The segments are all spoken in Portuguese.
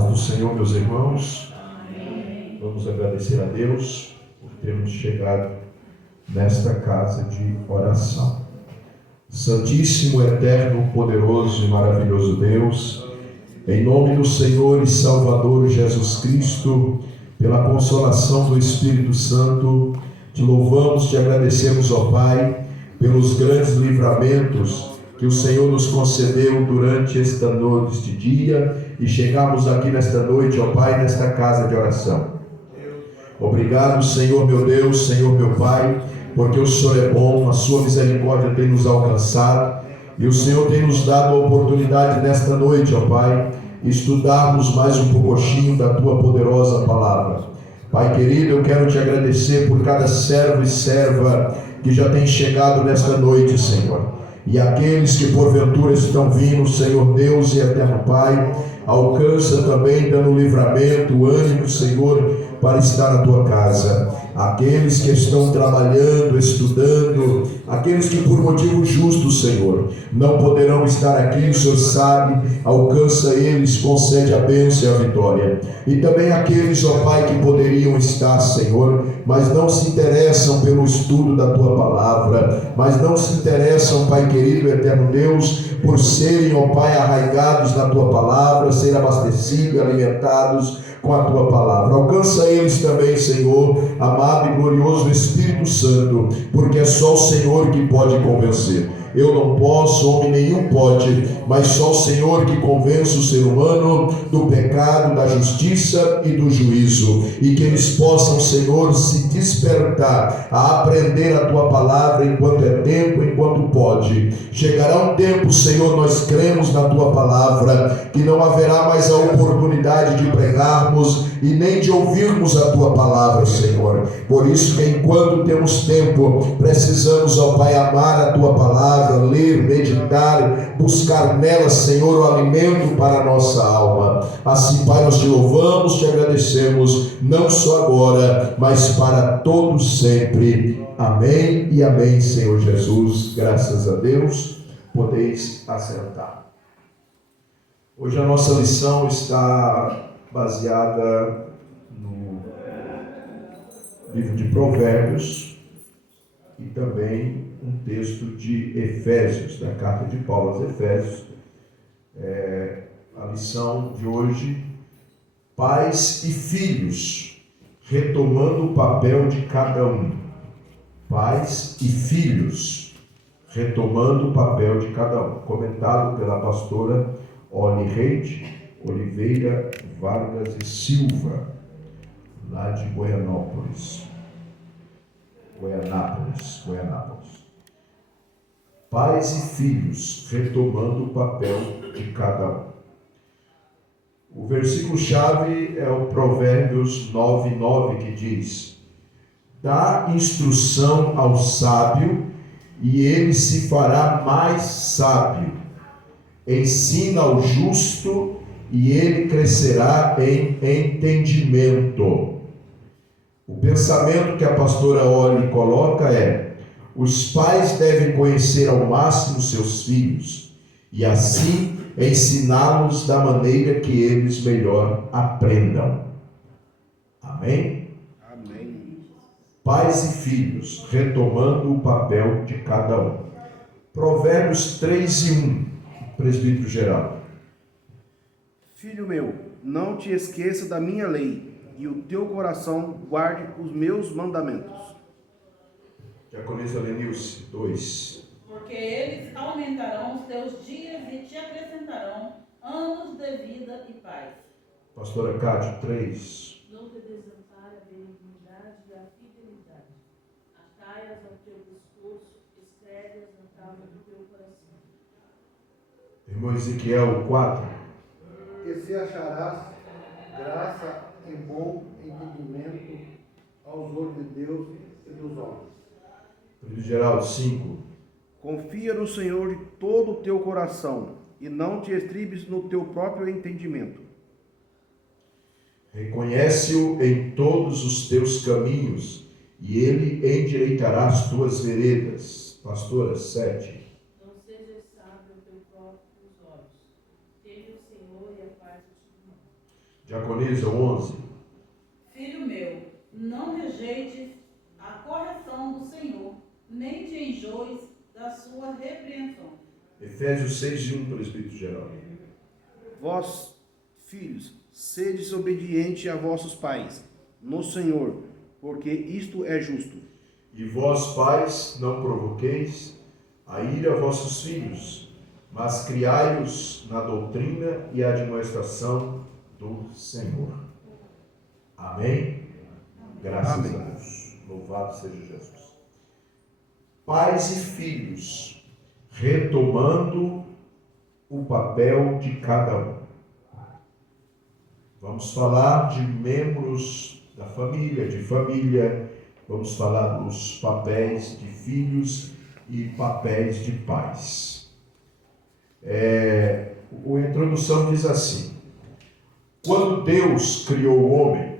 Paz do Senhor, meus irmãos. Amém. Vamos agradecer a Deus por termos chegado nesta casa de oração. Santíssimo, eterno, poderoso e maravilhoso Deus, em nome do Senhor e Salvador Jesus Cristo, pela consolação do Espírito Santo, te louvamos, te agradecemos, ó Pai, pelos grandes livramentos que o Senhor nos concedeu durante este dia e chegamos aqui nesta noite, ó Pai, nesta casa de oração. Obrigado, Senhor meu Deus, Senhor meu Pai, porque o Senhor é bom, a sua misericórdia tem nos alcançado e o Senhor tem nos dado a oportunidade nesta noite, ó Pai, estudarmos mais um pouquinho da tua poderosa palavra. Pai querido, eu quero te agradecer por cada servo e serva que já tem chegado nesta noite, Senhor. E aqueles que porventura estão vindo, Senhor Deus e eterno Pai, alcança também dando livramento, ânimo, Senhor, para estar na tua casa. Aqueles que estão trabalhando, estudando, aqueles que por motivo justo, Senhor, não poderão estar aqui, o Senhor sabe, alcança eles, concede a bênção e a vitória. E também aqueles, ó Pai, que poderiam estar, Senhor, mas não se interessam pelo estudo da tua palavra, mas não se interessam, Pai querido, eterno Deus, por serem, ó Pai, arraigados na tua palavra, serem abastecidos e alimentados com a tua palavra. Alcança eles também, Senhor, amado e glorioso Espírito Santo, porque é só o Senhor que pode convencer. Eu não posso, homem nenhum pode, mas só o Senhor que convence o ser humano do pecado, da justiça e do juízo. E que eles possam, Senhor, se despertar a aprender a tua palavra enquanto é tempo, enquanto pode. Chegará um tempo, Senhor, nós cremos na tua palavra, que não haverá mais a oportunidade de pregarmos e nem de ouvirmos a tua palavra, Senhor. Por isso que enquanto temos tempo, precisamos, ó Pai, amar a tua palavra, ler, meditar, buscar nela, Senhor, o alimento para a nossa alma. Assim, Pai, nós te louvamos, te agradecemos, não só agora, mas para todos sempre. Amém e amém, Senhor Jesus. Graças a Deus, podeis assentar. Hoje a nossa lição está baseada no livro de Provérbios e também um texto de Efésios, da carta de Paulo aos Efésios. A lição de hoje, pais e filhos, retomando o papel de cada um. Pais e filhos, retomando o papel de cada um. Comentado pela pastora Oliveira Vargas e Silva, lá de Goianápolis. Pais e filhos, retomando o papel de cada um. O versículo-chave é o Provérbios 9:9, que diz: dá instrução ao sábio, e ele se fará mais sábio. Ensina ao justo, e ele crescerá em entendimento. O pensamento que a pastora Oli coloca é: os pais devem conhecer ao máximo seus filhos, e assim ensiná-los da maneira que eles melhor aprendam. Amém? Amém. Pais e filhos, retomando o papel de cada um. Provérbios 3:1, presbítero Geraldo. Filho meu, não te esqueça da minha lei, e o teu coração guarde os meus mandamentos. Diaconisa Lenilce, 2. Porque eles aumentarão os teus dias e te acrescentarão anos de vida e paz. Pastora Cádio, 3. Não te desampare a benignidade e a fidelidade. Atai-as ao teu pescoço, escreve-as na tábua do teu coração. Irmão Ezequiel, 4. E se acharás graça e bom entendimento aos olhos de Deus e dos homens. Presbítero Geraldo, 5. Confia no Senhor de todo o teu coração, e não te estribes no teu próprio entendimento. Reconhece-o em todos os teus caminhos, e ele endireitará as tuas veredas. Pastora, 7. Não sejas sábio aos teus próprios olhos. Teme o Senhor e a paz te irmão. Diaconisa 11. Filho meu, não rejeites a correção do Senhor, nem te enjoes da sua repreensão. Efésios 6:1, presbítero geral. Vós, filhos, sedes obedientes a vossos pais, no Senhor, porque isto é justo. E vós, pais, não provoqueis a ira a vossos filhos, mas criai-os na doutrina e admoestação do Senhor. Amém? Graças Amém. a Deus. Louvado seja Jesus. Pais e filhos, retomando o papel de cada um. Vamos falar de membros da família, de família, vamos falar dos papéis de filhos e papéis de pais. A introdução diz assim: quando Deus criou o homem,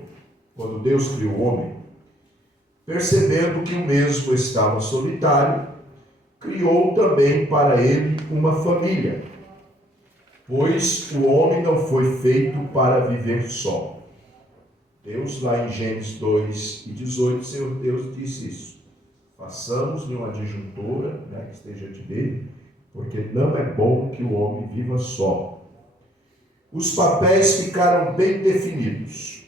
percebendo que o mesmo estava solitário, criou também para ele uma família, pois o homem não foi feito para viver só. Deus, lá em Gênesis 2:18, o Senhor Deus disse isso: façamos-lhe uma adjuntora, que esteja de dele, porque não é bom que o homem viva só. Os papéis ficaram bem definidos.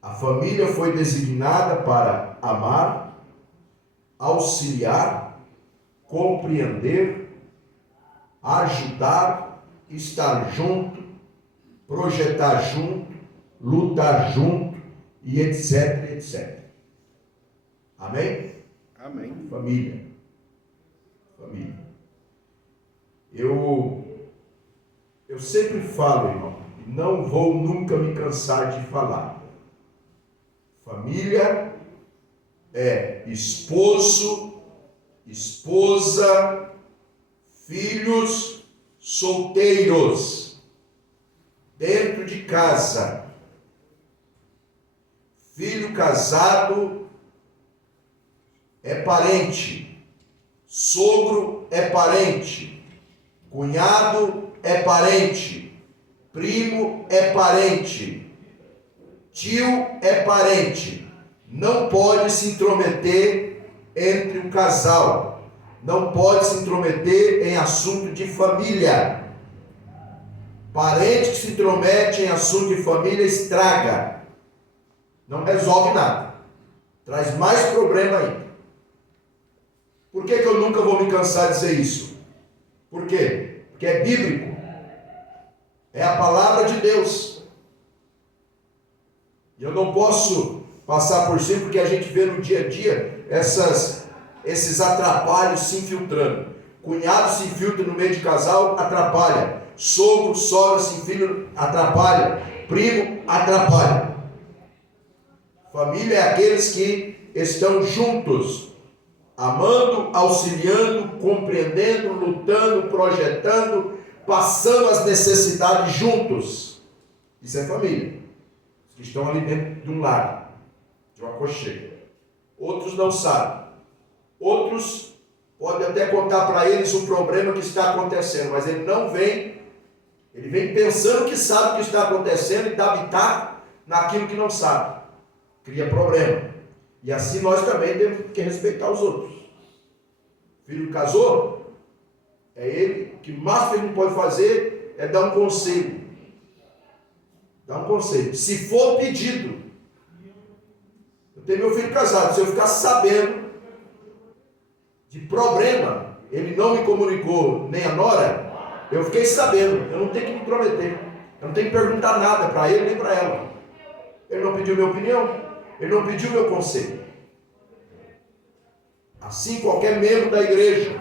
A família foi designada para amar, auxiliar, compreender, ajudar, estar junto, projetar junto, lutar junto e etc, etc. Amém? Amém. Família. Eu sempre falo, irmão, e não vou nunca me cansar de falar. Família é esposo, esposa, filhos, solteiros, dentro de casa. Filho casado é parente, sogro é parente, cunhado é parente, primo é parente, tio é parente. Não pode se intrometer entre um casal, não pode se intrometer em assunto de família. Parente que se intromete em assunto de família estraga, não resolve nada, traz mais problema ainda. Por que eu nunca vou me cansar de dizer isso? Por quê? Porque é bíblico, é a palavra de Deus. E eu não posso passar por cima, porque a gente vê no dia a dia esses atrapalhos se infiltrando. Cunhado se infiltra no meio de casal, atrapalha. Sogro, sogra se infiltra, atrapalha. Primo, atrapalha. Família é aqueles que estão juntos, amando, auxiliando, compreendendo, lutando, projetando, passando as necessidades juntos. Isso é família. Os que estão ali dentro de um lar, de um aconchego. Outros não sabem. Outros podem até contar para eles o problema que está acontecendo, mas ele não vem, ele vem pensando que sabe o que está acontecendo e dá bitaco naquilo que não sabe. Cria problema. E assim nós também temos que respeitar os outros. Filho casou, é ele, o que mais ele pode fazer é dar um conselho. Dar um conselho. Se for pedido, eu tenho meu filho casado, se eu ficar sabendo de problema, ele não me comunicou, nem a nora, eu fiquei sabendo, eu não tenho que me intrometer, eu não tenho que perguntar nada para ele nem para ela. Ele não pediu minha opinião, ele não pediu meu conselho. Assim, qualquer membro da igreja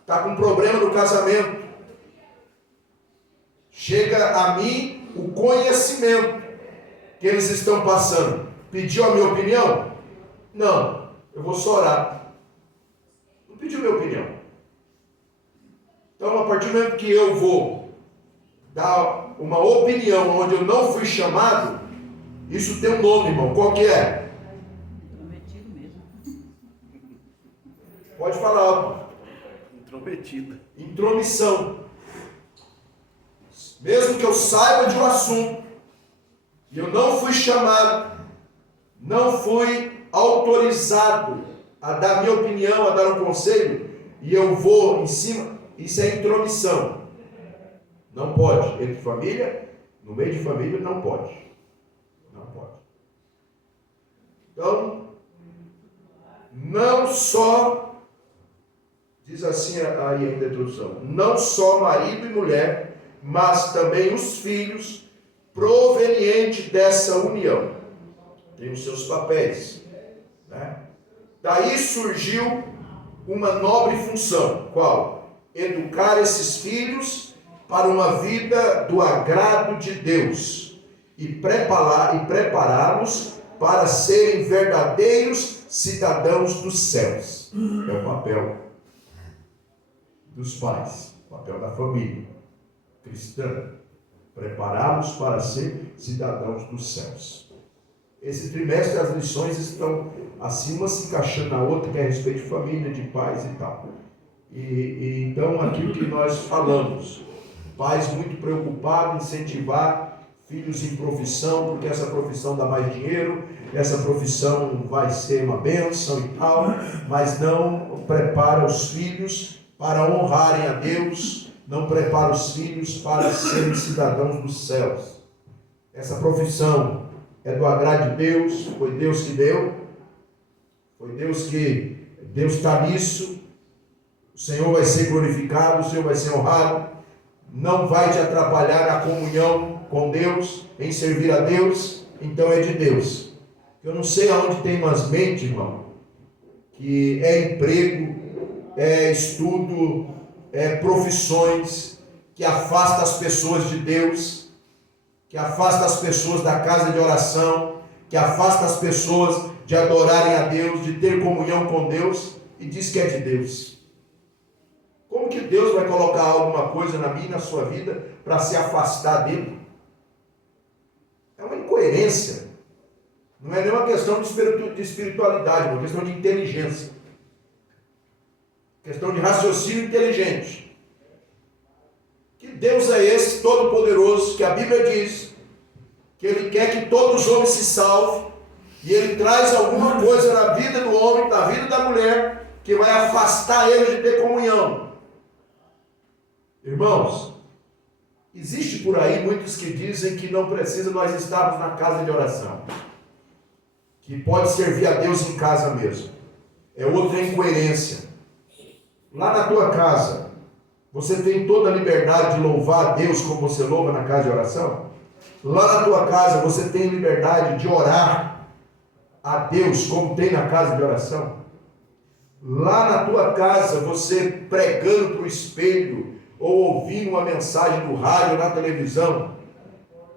está com problema no casamento, chega a mim o conhecimento que eles estão passando. Pediu a minha opinião? Não, eu vou só orar. Não pediu minha opinião. Então, a partir do momento que eu vou dar uma opinião onde eu não fui chamado, isso tem um nome, irmão. Qual que é? Intrometido mesmo. Pode falar. Intrometida. Intromissão. Mesmo que eu saiba de um assunto, E eu não fui chamado, não fui autorizado a dar minha opinião, a dar um conselho, e eu vou em cima. Isso é intromissão. Não pode. Entre família, no meio de família, não pode. Não pode. Então, não só, diz assim aí a introdução, não só marido e mulher, mas também os filhos provenientes dessa união. Tem os seus papéis, né? Daí surgiu uma nobre função. Qual? Educar esses filhos para uma vida do agrado de Deus e prepará-los para serem verdadeiros cidadãos dos céus. É o papel dos pais, o papel da família cristã. Prepará-los para ser cidadãos dos céus. Esse trimestre as lições estão assim, uma se encaixando na outra, que é a respeito de família, de pais e tal. E então aquilo que nós falamos, pais muito preocupados em incentivar filhos em profissão, porque essa profissão dá mais dinheiro, essa profissão vai ser uma bênção e tal, mas não prepara os filhos para honrarem a Deus, não prepara os filhos para serem cidadãos dos céus. Essa profissão é do agrado de Deus, foi Deus que deu, Deus está nisso, o Senhor vai ser glorificado, o Senhor vai ser honrado, não vai te atrapalhar a comunhão com Deus, em servir a Deus, então é de Deus. Eu não sei aonde tem umas mentes, irmão, que é emprego, é estudo, é profissões, que afasta as pessoas de Deus, que afasta as pessoas da casa de oração, que afasta as pessoas de adorarem a Deus, de ter comunhão com Deus, e diz que é de Deus. Como que Deus vai colocar alguma coisa na minha e na sua vida para se afastar dele? É uma incoerência. Não é nem uma questão de espiritualidade, é uma questão de inteligência. Questão de raciocínio inteligente. Que Deus é esse todo-poderoso, que a Bíblia diz que Ele quer que todos os homens se salvem, e Ele traz alguma coisa na vida do homem, na vida da mulher, que vai afastar eles de ter comunhão. Irmãos, existe por aí muitos que dizem que não precisa nós estarmos na casa de oração, que pode servir a Deus em casa mesmo. É outra incoerência. Lá na tua casa, você tem toda a liberdade de louvar a Deus como você louva na casa de oração? Lá na tua casa, você tem liberdade de orar a Deus como tem na casa de oração? Lá na tua casa, você pregando para o espelho ou ouvindo uma mensagem no rádio ou na televisão,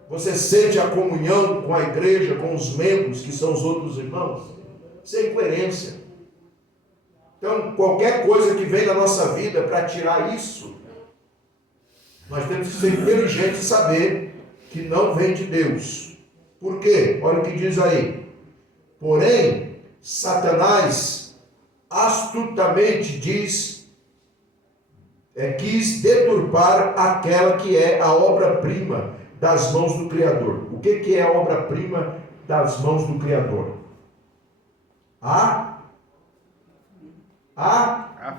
você sente a comunhão com a igreja, com os membros que são os outros irmãos? Isso é incoerência. Então, qualquer coisa que vem na nossa vida para tirar isso, nós temos que ser inteligentes e saber que não vem de Deus. Por quê? Olha o que diz aí. Porém, Satanás astutamente quis deturpar aquela que é a obra-prima das mãos do Criador. O que é a obra-prima das mãos do Criador? A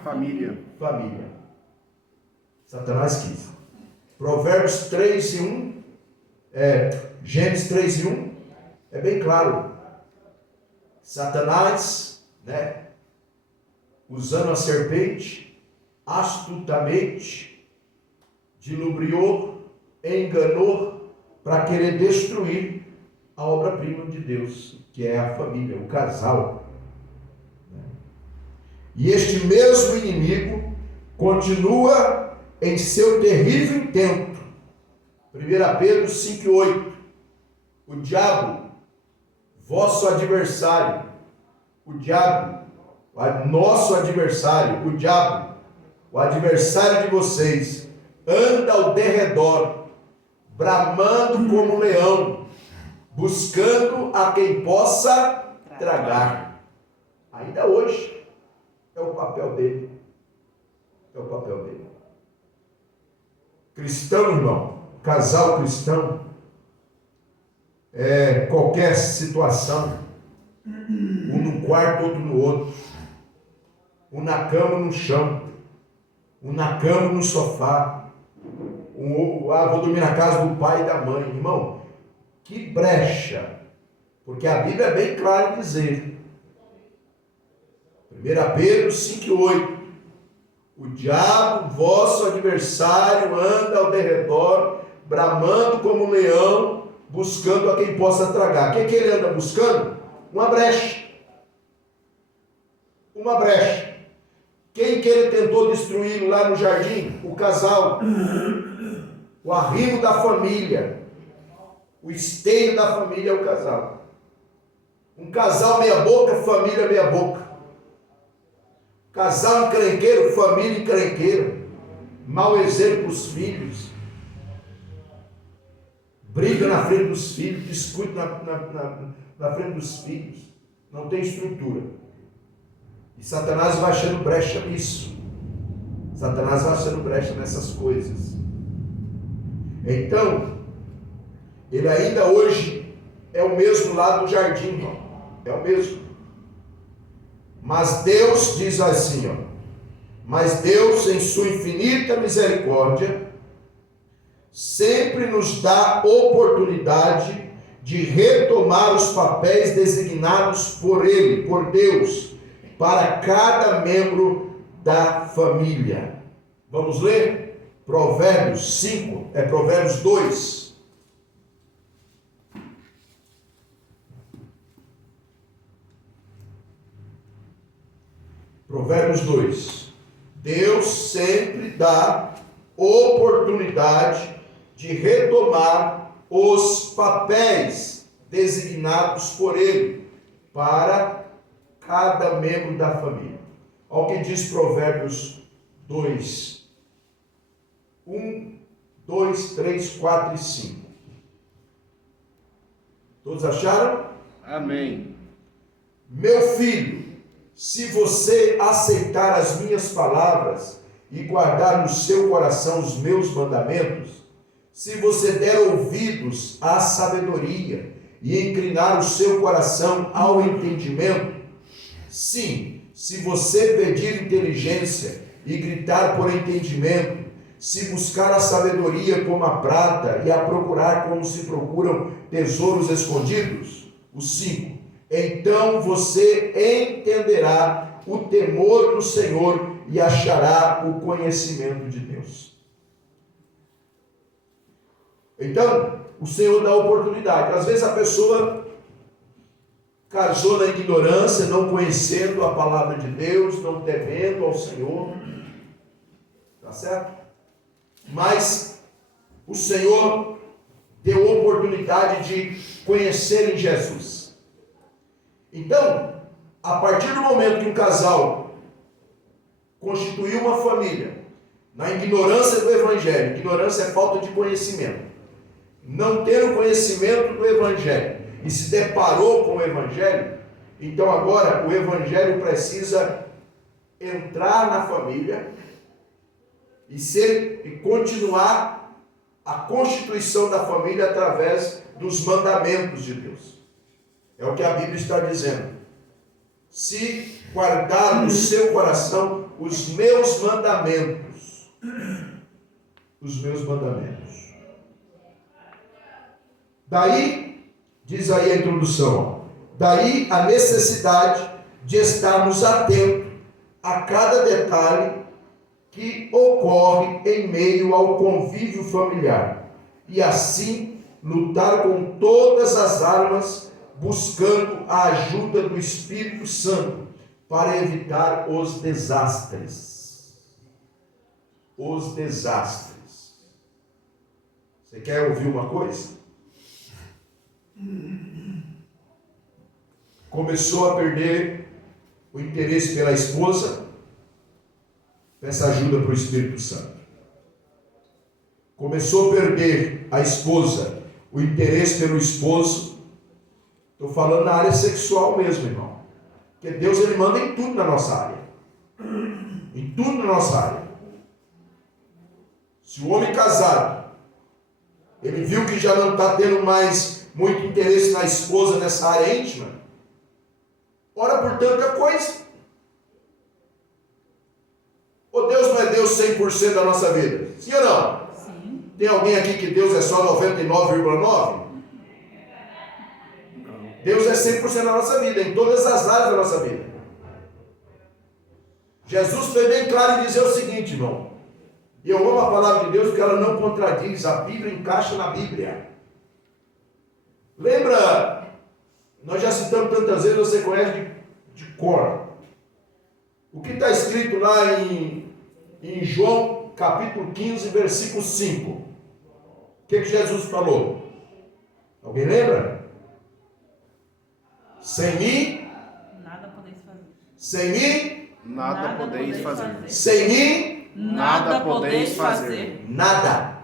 família. Satanás quis. Provérbios 3:1, Gênesis 3:1, é bem claro. Satanás, usando a serpente, astutamente, dilubriou, enganou, para querer destruir a obra-prima de Deus, que é a família, o casal. E este mesmo inimigo continua em seu terrível intento. 1 Pedro 5:8. O diabo, vosso adversário, nosso adversário, o diabo, o adversário de vocês, anda ao derredor, bramando como leão, buscando a quem possa tragar. Ainda hoje. É o papel dele. Cristão, irmão, casal cristão, qualquer situação, um num quarto, outro no outro, um na cama, no chão, um na cama, no sofá, vou dormir na casa do pai e da mãe. Irmão, que brecha, porque a Bíblia é bem clara em dizer, 1 Pedro 5,8, o diabo, vosso adversário, anda ao derredor, bramando como um leão, buscando a quem possa tragar. O que ele anda buscando? Uma brecha. Uma brecha. Quem que ele tentou destruir lá no jardim? O casal. O arrimo da família. O esteio da família é o casal. Um casal meia boca, família meia boca. Casal encrenqueiro, família encrenqueira. Mau exemplo para os filhos. Briga na frente dos filhos, discute na frente dos filhos. Não tem estrutura. E Satanás vai achando brecha nisso. Satanás vai achando brecha nessas coisas. Então, ele ainda hoje é o mesmo lá do jardim, irmão. É o mesmo. Mas Deus diz assim, ó. Mas Deus, em sua infinita misericórdia, sempre nos dá oportunidade de retomar os papéis designados por Ele, por Deus, para cada membro da família. Vamos ler? Provérbios 5, Provérbios 2. Provérbios 2. Deus sempre dá oportunidade de retomar os papéis designados por Ele para cada membro da família. Olha o que diz Provérbios 2, 1, 2, 3, 4 e 5. Todos acharam? Amém. Meu filho, se você aceitar as minhas palavras e guardar no seu coração os meus mandamentos, se você der ouvidos à sabedoria e inclinar o seu coração ao entendimento, sim, se você pedir inteligência e gritar por entendimento, se buscar a sabedoria como a prata e a procurar como se procuram tesouros escondidos, o 5, então você entenderá o temor do Senhor e achará o conhecimento de Deus. Então, o Senhor dá oportunidade. Às vezes a pessoa casou na ignorância, não conhecendo a palavra de Deus, não temendo ao Senhor. Tá certo? Mas o Senhor deu oportunidade de conhecerem Jesus. Então, a partir do momento que um casal constituiu uma família, na ignorância do Evangelho, ignorância é falta de conhecimento, não ter o conhecimento do Evangelho e se deparou com o Evangelho, então agora o Evangelho precisa entrar na família e continuar a constituição da família através dos mandamentos de Deus. É o que a Bíblia está dizendo. Se guardar no seu coração os meus mandamentos. Os meus mandamentos. Daí, diz aí a introdução, daí a necessidade de estarmos atentos a cada detalhe que ocorre em meio ao convívio familiar. E assim, lutar com todas as armas, buscando a ajuda do Espírito Santo para evitar os desastres. Os desastres. Você quer ouvir uma coisa? Começou a perder o interesse pela esposa, peça ajuda para o Espírito Santo. Começou a perder a esposa o interesse pelo esposo. Estou falando na área sexual mesmo, irmão. Porque Deus, Ele manda em tudo na nossa área. Em tudo na nossa área. Se o homem casado, ele viu que já não está tendo mais muito interesse na esposa nessa área íntima, ora por tanta coisa. Ou Deus não é Deus 100% da nossa vida? Sim ou não? Sim. Tem alguém aqui que Deus é só 99,9%? Deus é 100% da nossa vida, em todas as áreas da nossa vida. Jesus foi bem claro em dizer o seguinte, irmão. E eu amo a palavra de Deus porque ela não contradiz. A Bíblia encaixa na Bíblia. Lembra, nós já citamos tantas vezes, você conhece de cor. O que está escrito lá em João capítulo 15, versículo 5. O que Jesus falou? Alguém lembra? Sem mim, Nada podeis fazer. sem mim, Nada podeis fazer. sem mim, Nada podeis fazer. nada.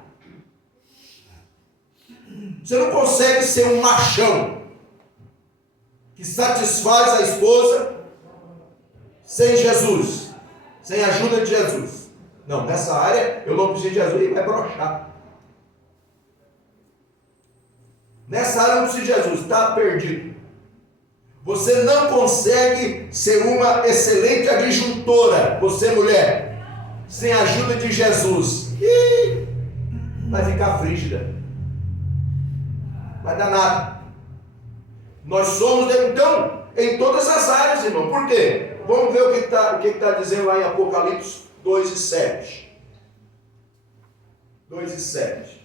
Você não consegue ser um machão que satisfaz a esposa sem Jesus, sem a ajuda de Jesus. Não, nessa área eu não preciso de Jesus e vai broxar. Nessa área eu não preciso de Jesus, está perdido. Você não consegue ser uma excelente adjuntora, você mulher, sem a ajuda de Jesus. Ih, vai ficar frígida. Vai dar nada. Nós somos, então, em todas as áreas, irmão. Por quê? Vamos ver o que está dizendo lá em Apocalipse 2:7. 2:7.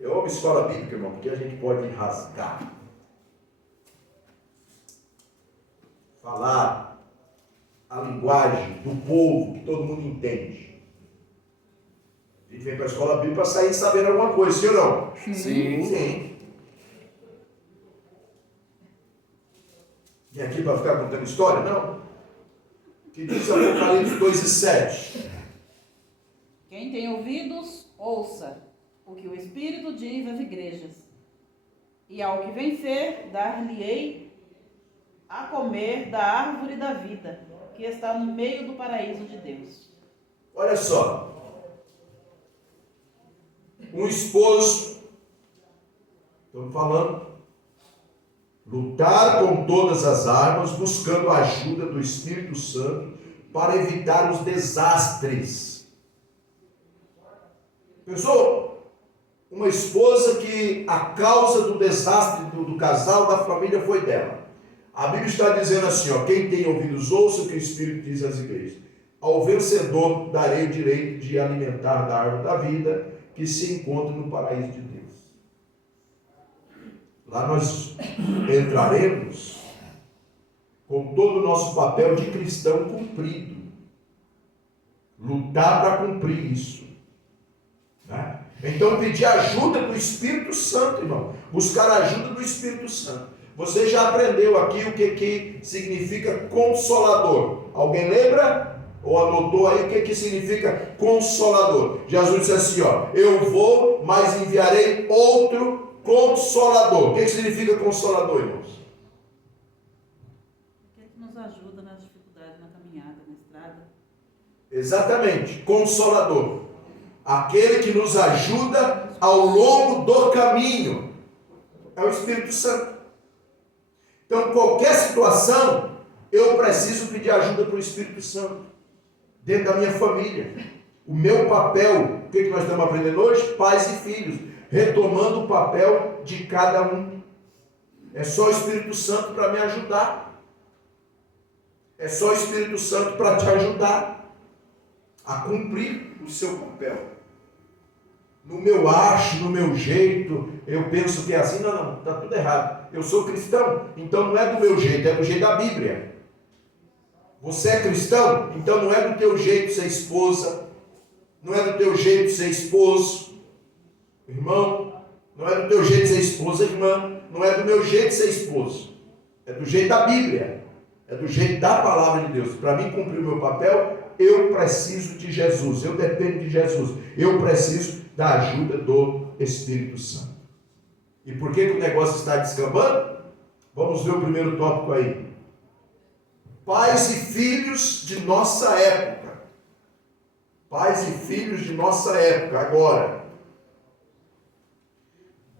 Eu amo escola bíblica, irmão, porque a gente pode rasgar. Falar a linguagem do povo que todo mundo entende. A gente vem para a escola bíblica para sair sabendo alguma coisa, sim ou não? Sim. Sim. Vem aqui para ficar contando história? Não. Que diz Apocalipse 2:7. Quem tem ouvidos, ouça o que o Espírito diz às igrejas. E ao que vencer, dar-lhe-ei a comer da árvore da vida, que está no meio do paraíso de Deus. Olha só. Um esposo, estamos falando, lutar com todas as armas, buscando a ajuda do Espírito Santo para evitar os desastres. Pensou? Uma esposa que a causa do desastre do casal, da família, foi dela. A Bíblia está dizendo assim, ó, quem tem ouvidos ouça o que o Espírito diz às igrejas. Ao vencedor darei o direito de alimentar da árvore da vida que se encontra no paraíso de Deus. Lá nós entraremos com todo o nosso papel de cristão cumprido. Lutar para cumprir isso. Né? Então pedir ajuda do Espírito Santo, irmão. Buscar a ajuda do Espírito Santo. Você já aprendeu aqui o que significa consolador. Alguém lembra? Ou anotou aí o que significa consolador? Jesus disse assim, ó, eu vou, mas enviarei outro consolador. O que significa consolador, irmãos? Que nos ajuda nas dificuldades, na caminhada, na estrada. Exatamente, consolador. Aquele que nos ajuda ao longo do caminho. É o Espírito Santo. Então, qualquer situação, eu preciso pedir ajuda para o Espírito Santo. Dentro da minha família. O meu papel, o que nós estamos aprendendo hoje? Pais e filhos. Retomando o papel de cada um. É só o Espírito Santo para me ajudar. É só o Espírito Santo para te ajudar a cumprir o seu papel. No meu acho, no meu jeito, eu penso que é assim. Não, está tudo errado. Eu sou cristão, então não é do meu jeito, é do jeito da Bíblia. Você é cristão, então não é do teu jeito ser esposa, não é do teu jeito ser esposo, irmão, não é do teu jeito ser esposa, irmã, não é do meu jeito ser esposo, é do jeito da Bíblia, é do jeito da palavra de Deus. Para mim cumprir o meu papel, eu preciso de Jesus, eu dependo de Jesus, eu preciso da ajuda do Espírito Santo. E por que o negócio está descambando? Vamos ver o primeiro tópico aí. Pais e filhos de nossa época. Pais e filhos de nossa época, agora.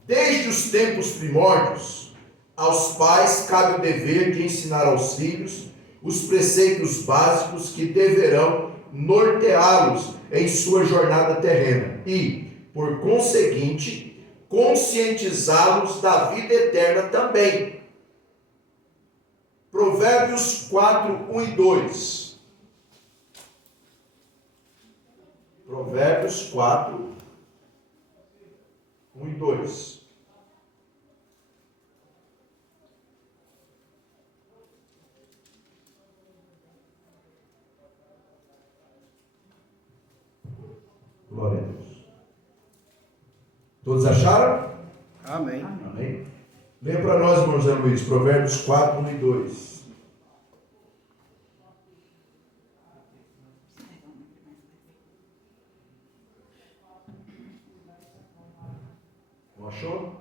Desde os tempos primórdios, aos pais cabe o dever de ensinar aos filhos os preceitos básicos que deverão norteá-los em sua jornada terrena e, por conseguinte, conscientizá-los da vida eterna também. Provérbios 4, 1 e 2. Provérbios 4, 1 e 2. Glória a Deus. Todos acharam? Amém. Amém. Leia para nós, irmão José Luiz, Provérbios 4, 1 e 2. Não achou?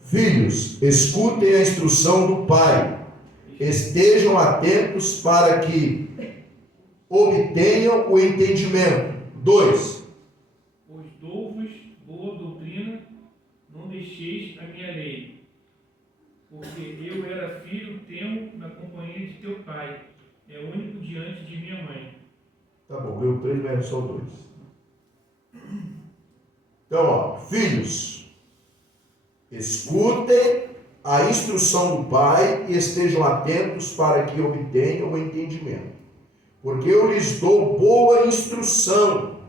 Filhos, escutem a instrução do pai, estejam atentos para que obtenham o entendimento. 2. Pois dou-vos boa doutrina, não deixeis a minha lei. Porque eu era filho teu na companhia de teu pai, é único diante de minha mãe. Tá bom, leu 3, mas só 2. Então, ó, filhos, escutem a instrução do pai e estejam atentos para que obtenham o entendimento. Porque eu lhes dou boa instrução.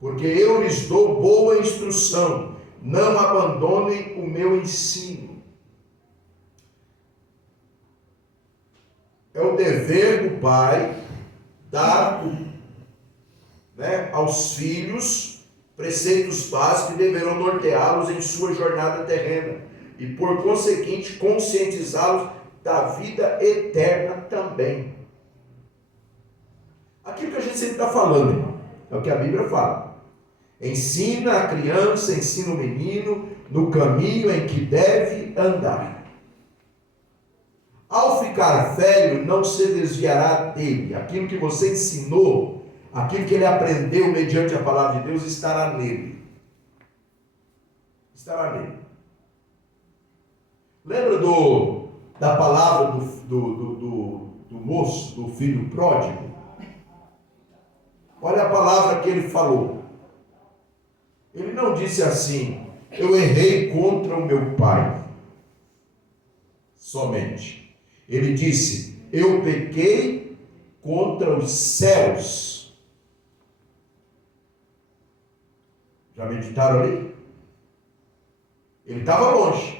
Porque eu lhes dou boa instrução. Não abandonem o meu ensino. É o dever do pai dar aos filhos preceitos básicos que deverão norteá-los em sua jornada terrena e, por conseguinte, conscientizá-los da vida eterna também. Aquilo que a gente sempre está falando, irmão, é o que a Bíblia fala. Ensina a criança, ensina o menino no caminho em que deve andar. Ao ficar velho, não se desviará dele. Aquilo que você ensinou, aquilo que ele aprendeu mediante a palavra de Deus, estará nele. Estará nele. Lembra da palavra do moço, do filho pródigo? Olha a palavra que ele falou. Ele não disse assim: eu errei contra o meu pai. Somente. Ele disse: eu pequei contra os céus. Já meditaram ali? Ele estava longe.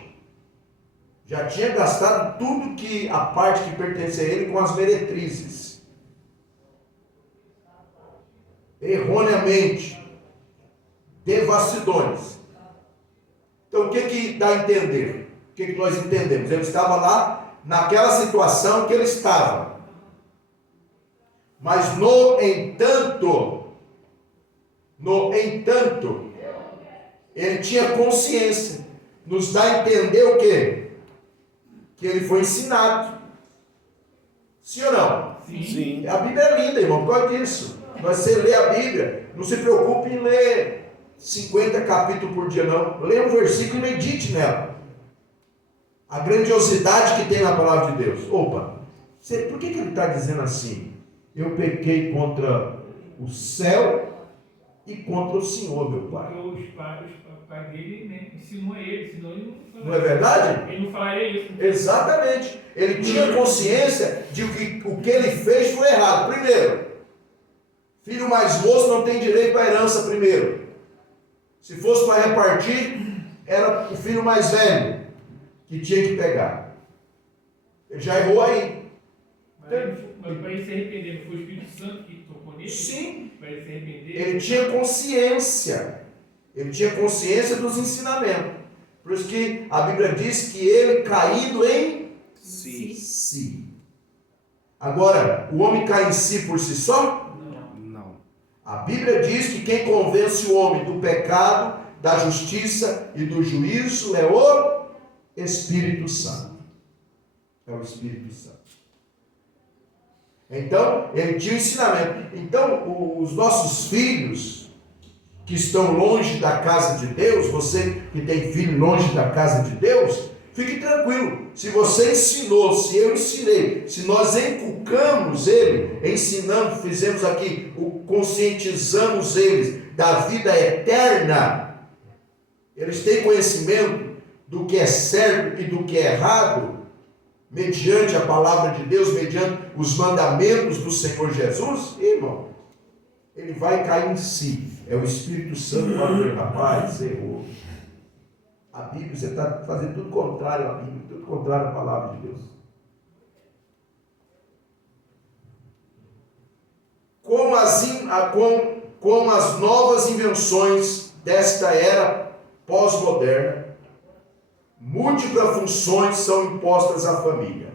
Já tinha gastado tudo que a parte que pertencia a ele com as meretrizes. Erroneamente. Devassidões. Então o que dá a entender? O que nós entendemos? Ele estava lá naquela situação que ele estava. Mas no entanto, ele tinha consciência. Nos dá a entender o quê? Que ele foi ensinado. Sim ou não? Sim. A Bíblia é linda, irmão, por causa disso. Você lê a Bíblia, não se preocupe em ler 50 capítulos por dia, não. Leia um versículo e medite nela. A grandiosidade que tem na palavra de Deus. Opa, por que ele está dizendo assim? Eu pequei contra o céu e contra o Senhor, meu pai. Porque o pai dele, né, ensinou a ele, senão ele não falaria. Não é verdade? Ele não falaria isso. Exatamente. Ele tinha consciência de que o que ele fez foi errado. Primeiro, filho mais moço não tem direito à herança primeiro. Se fosse para repartir, era o filho mais velho que tinha que pegar. Ele já errou aí. Mas para ele se arrepender, não foi o Espírito Santo que tocou nele? Sim. Para ele se arrepender? Ele tinha consciência. Ele tinha consciência dos ensinamentos. Por isso que a Bíblia diz que ele caído em si. Agora, o homem cai em si por si só? Não. A Bíblia diz que quem convence o homem do pecado, da justiça e do juízo é o Espírito Santo. É o Espírito Santo. Então, ele tinha um ensinamento. Então, os nossos filhos que estão longe da casa de Deus, você que tem filho longe da casa de Deus, fique tranquilo. Se você ensinou, se eu ensinei, se nós inculcamos ele, ensinamos, fizemos aqui, conscientizamos eles da vida eterna, eles têm conhecimento do que é certo e do que é errado, mediante a palavra de Deus, mediante os mandamentos do Senhor Jesus, irmão, ele vai cair em si. É o Espírito Santo para dizer, rapaz, errou. A Bíblia, você está fazendo tudo contrário à Bíblia, tudo contrário à palavra de Deus. Com as novas invenções desta era pós-moderna, múltiplas funções são impostas à família.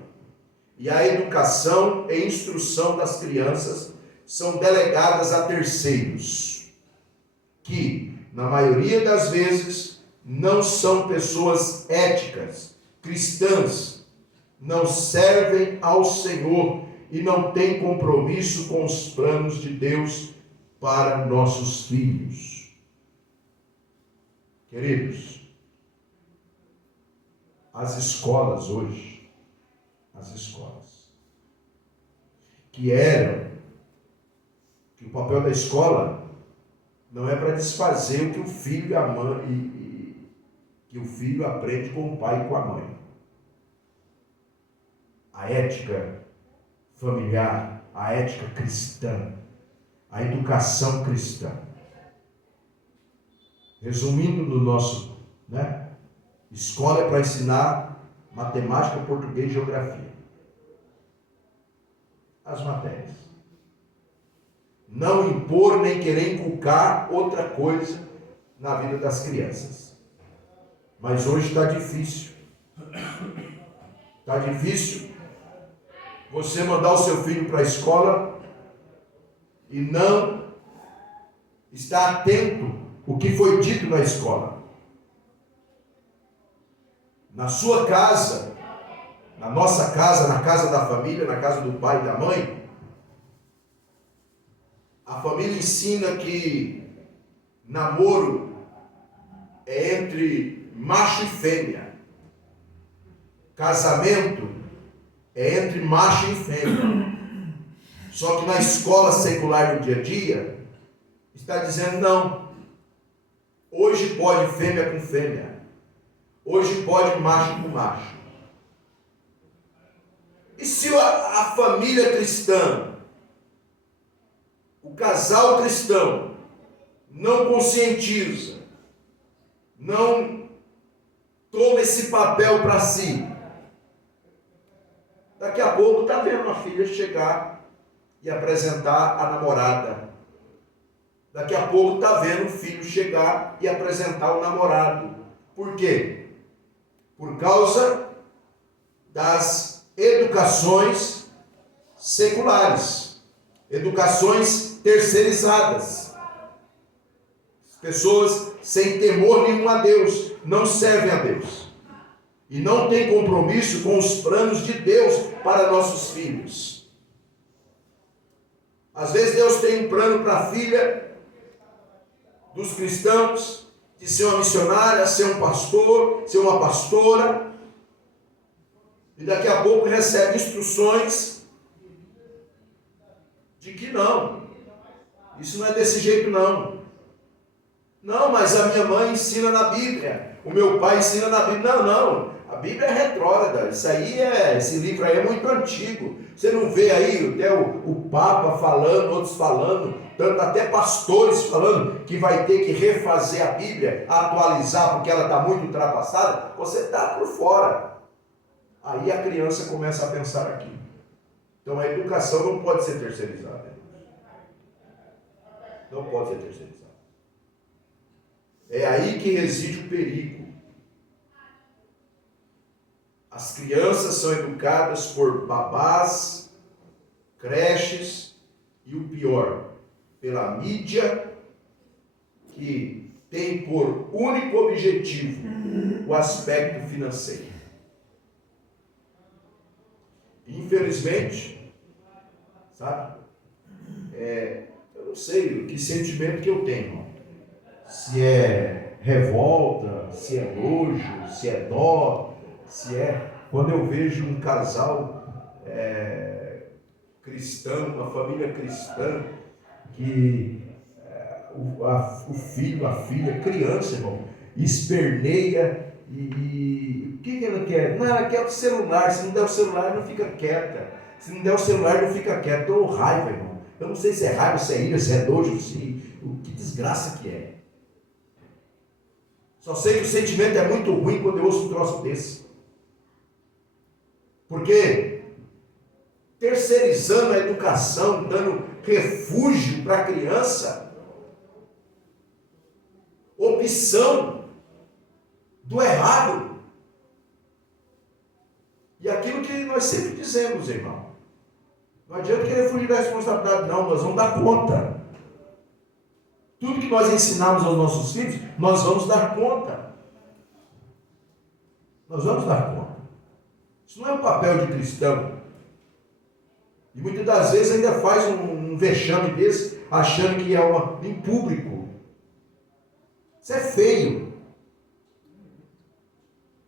E a educação e instrução das crianças são delegadas a terceiros, que, na maioria das vezes, não são pessoas éticas, cristãs, não servem ao Senhor e não têm compromisso com os planos de Deus para nossos filhos. Queridos, as escolas hoje, que o papel da escola não é para desfazer o que o filho e a mãe, que o filho aprende com o pai e com a mãe. A ética familiar, a ética cristã, a educação cristã. Resumindo no nosso, escola é para ensinar matemática, português e geografia. As matérias. Não impor nem querer inculcar outra coisa na vida das crianças. Mas hoje está difícil. Está difícil você mandar o seu filho para a escola e não estar atento ao que foi dito na escola. Na sua casa, na nossa casa, na casa da família, na casa do pai e da mãe, a família ensina que namoro é entre macho e fêmea. Casamento é entre macho e fêmea. Só que na escola secular do dia a dia, está dizendo não. Hoje pode fêmea com fêmea. Hoje pode macho com macho. E se a família cristã, o casal cristão, não conscientiza, não toma esse papel para si, daqui a pouco está vendo a filha chegar e apresentar a namorada. Daqui a pouco está vendo o filho chegar e apresentar o namorado. Por quê? Por causa das educações seculares, educações terceirizadas. As pessoas sem temor nenhum a Deus, não servem a Deus. E não têm compromisso com os planos de Deus para nossos filhos. Às vezes Deus tem um plano para a filha dos cristãos, de ser uma missionária, ser um pastor, ser uma pastora, e daqui a pouco recebe instruções de que não, isso não é desse jeito não. Não, mas a minha mãe ensina na Bíblia, o meu pai ensina na Bíblia. Não, a Bíblia é retrógrada, esse livro aí é muito antigo. Você não vê aí até o Papa falando, outros falando, tanto até pastores falando que vai ter que refazer a Bíblia, atualizar porque ela está muito ultrapassada. Você está por fora. Aí a criança começa a pensar aqui. Então a educação não pode ser terceirizada. Não pode ser terceirizada. É aí que reside o perigo. As crianças são educadas por babás, creches e o pior, pela mídia, que tem por único objetivo o aspecto financeiro. Infelizmente, sabe? Eu não sei que sentimento que eu tenho. Se é revolta, se é nojo, se é dó, se é... Quando eu vejo um casal cristão, uma família cristã, que o filho, a filha, criança, irmão, esperneia e o que ela quer? Não, ela quer o celular. Se não der o celular, não fica quieta. Se não der o celular, não fica quieta. Estou raiva, irmão. Eu não sei se é raiva, se é ira, se é nojo, que desgraça que é. Só sei que o sentimento é muito ruim quando eu ouço um troço desse. Porque terceirizando a educação, dando refúgio para a criança, opção do errado. E aquilo que nós sempre dizemos, irmão, não adianta querer fugir da responsabilidade, não, nós vamos dar conta. Tudo que nós ensinamos aos nossos filhos, nós vamos dar conta. Nós vamos dar conta. Isso não é um papel de cristão. E muitas das vezes ainda faz um vexame desse, achando que é em público. Isso é feio.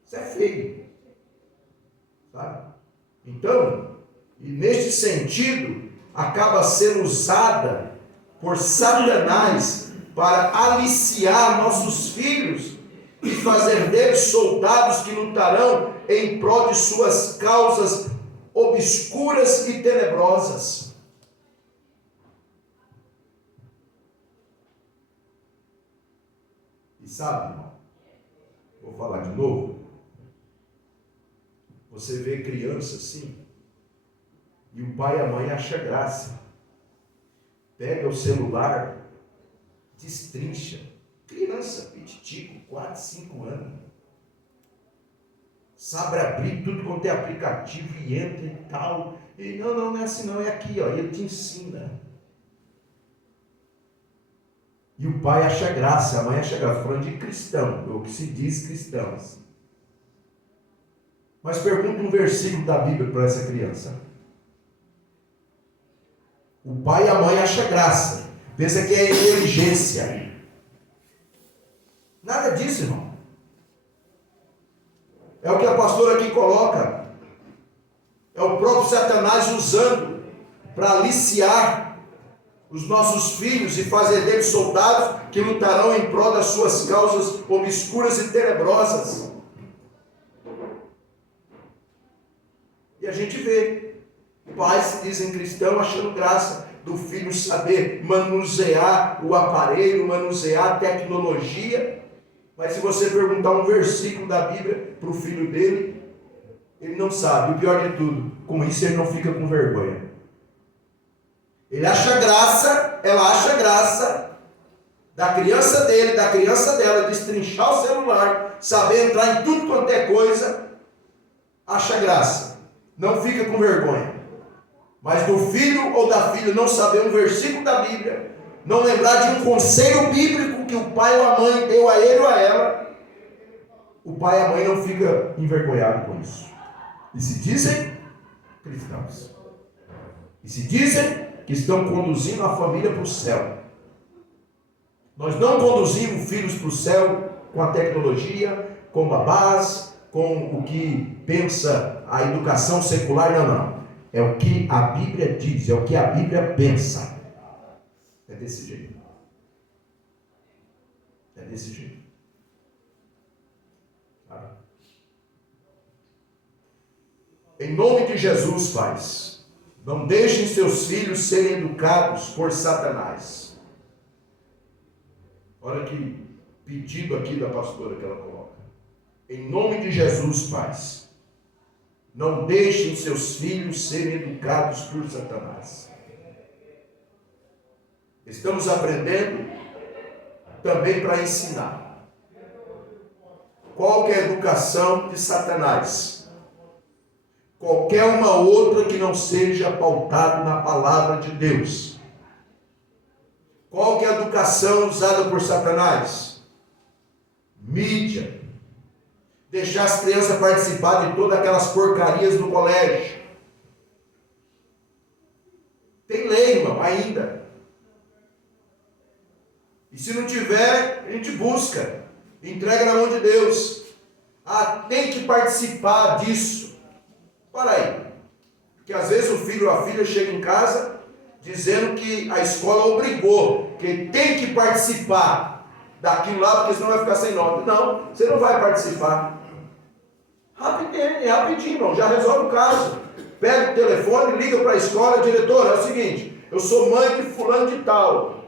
Isso é feio. Sabe? Então, e neste sentido, acaba sendo usada por Satanás para aliciar nossos filhos e fazer deles soldados que lutarão em prol de suas causas obscuras e tenebrosas. E sabe, irmão, vou falar de novo. Você vê criança assim, e o pai e a mãe acham graça. Pega o celular, destrincha. Criança, pititico, 4, 5 anos. Sabe abrir tudo quanto é aplicativo e entra e tal. E não é assim não, é aqui, ó. Ele te ensina. E o pai acha graça, a mãe acha graça. Falando de cristão, o que se diz cristãos. Mas pergunta um versículo da Bíblia para essa criança. O pai e a mãe acham graça. Pensa que é inteligência. Nada disso, irmão. É o que a pastora aqui coloca. É o próprio Satanás usando para aliciar os nossos filhos e fazer deles soldados que lutarão em prol das suas causas obscuras e tenebrosas. E a gente vê pais se dizem cristãos achando graça do filho saber manusear o aparelho, manusear a tecnologia. Mas se você perguntar um versículo da Bíblia para o filho dele, ele não sabe. O pior de tudo, com isso ele não fica com vergonha. Ele acha graça, ela acha graça da criança dele, da criança dela, destrinchar o celular, saber entrar em tudo quanto é coisa, acha graça. Não fica com vergonha. Mas do filho ou da filha não saber um versículo da Bíblia, não lembrar de um conselho bíblico que o pai ou a mãe deu a ele ou a ela, o pai e a mãe não ficam envergonhados com isso. E se dizem cristãos. E se dizem que estão conduzindo a família para o céu. Nós não conduzimos filhos para o céu com a tecnologia, com babás, com o que pensa a educação secular, não. É o que a Bíblia diz, é o que a Bíblia pensa. É desse jeito. É desse jeito. Sabe? Em nome de Jesus, pais, não deixem seus filhos serem educados por Satanás. Olha que pedido aqui da pastora que ela coloca. Em nome de Jesus, pais, não deixem seus filhos serem educados por Satanás. Estamos aprendendo também para ensinar. Qual que é a educação de Satanás? Qualquer uma outra que não seja pautada na palavra de Deus. Qual que é a educação usada por Satanás? Mídia. Deixar as crianças participar de todas aquelas porcarias no colégio. tem lei, irmão, ainda. E se não tiver, a gente busca. Entrega na mão de Deus. Ah, tem que participar disso. Para aí. Porque às vezes o filho ou a filha chega em casa dizendo que a escola obrigou, que tem que participar daquilo lá, porque senão vai ficar sem nota. Não, você não vai participar. Rapidinho, irmão, já resolve o caso. Pega o telefone, liga para a escola, diretor, é o seguinte, eu sou mãe de fulano de tal.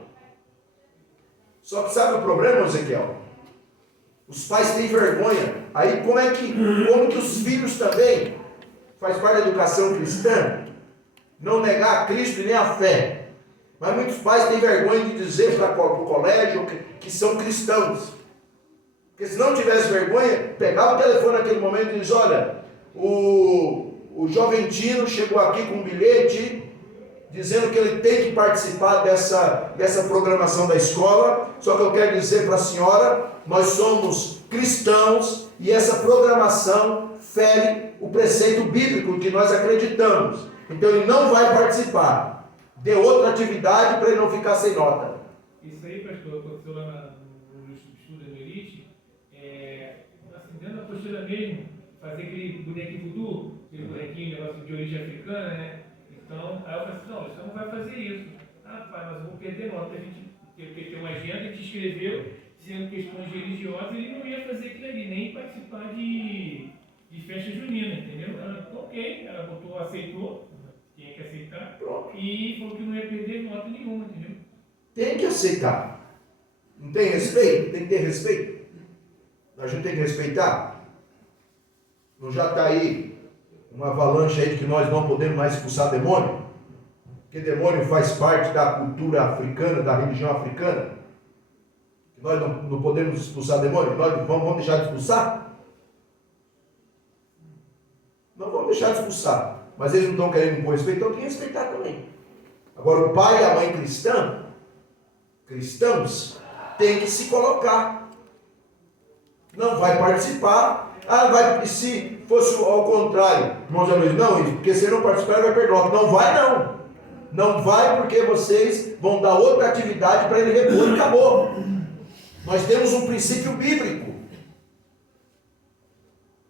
Só que sabe o problema, Ezequiel? Os pais têm vergonha. Aí como que os filhos também, faz parte da educação cristã, não negar a Cristo e nem a fé. Mas muitos pais têm vergonha de dizer para o colégio que são cristãos. Porque se não tivesse vergonha, pegava o telefone naquele momento e diz, olha, o Joventino chegou aqui com um bilhete dizendo que ele tem que participar dessa programação da escola, só que eu quero dizer para a senhora, nós somos cristãos e essa programação fere o preceito bíblico que nós acreditamos. Então ele não vai participar. Dê outra atividade para ele não ficar sem nota. Isso aí, pastor, aconteceu lá no estudo da Elite, assim, dentro da postura mesmo, fazer aquele bonequinho voodoo, aquele bonequinho, negócio de origem africana, né? Então, aí eu falei assim, não, você não vai fazer isso. Ah, pai, mas eu vou perder nota. A gente tem uma agenda que escreveu, sendo questões religiosas, ele não ia fazer aquilo ali, nem participar de festa junina, entendeu? Ela, ok, ela botou, aceitou, tinha que aceitar, e falou que não ia perder nota nenhuma, entendeu? Tem que aceitar. Não tem respeito? Tem que ter respeito. A gente tem que respeitar. Não já está aí uma avalanche aí de que nós não podemos mais expulsar demônio? Porque demônio faz parte da cultura africana, da religião africana. Nós não podemos expulsar demônio? Nós vamos deixar de expulsar? Não vamos deixar de expulsar. Mas eles não estão querendo impor respeito, então tem que respeitar também. Agora o pai e a mãe cristãos, têm que se colocar. Não vai participar. E se fosse ao contrário, irmão Zé Luiz, não, porque se não participar, vai perder nota. Não vai, não. Não vai porque vocês vão dar outra atividade para ele repor e acabou. Nós temos um princípio bíblico.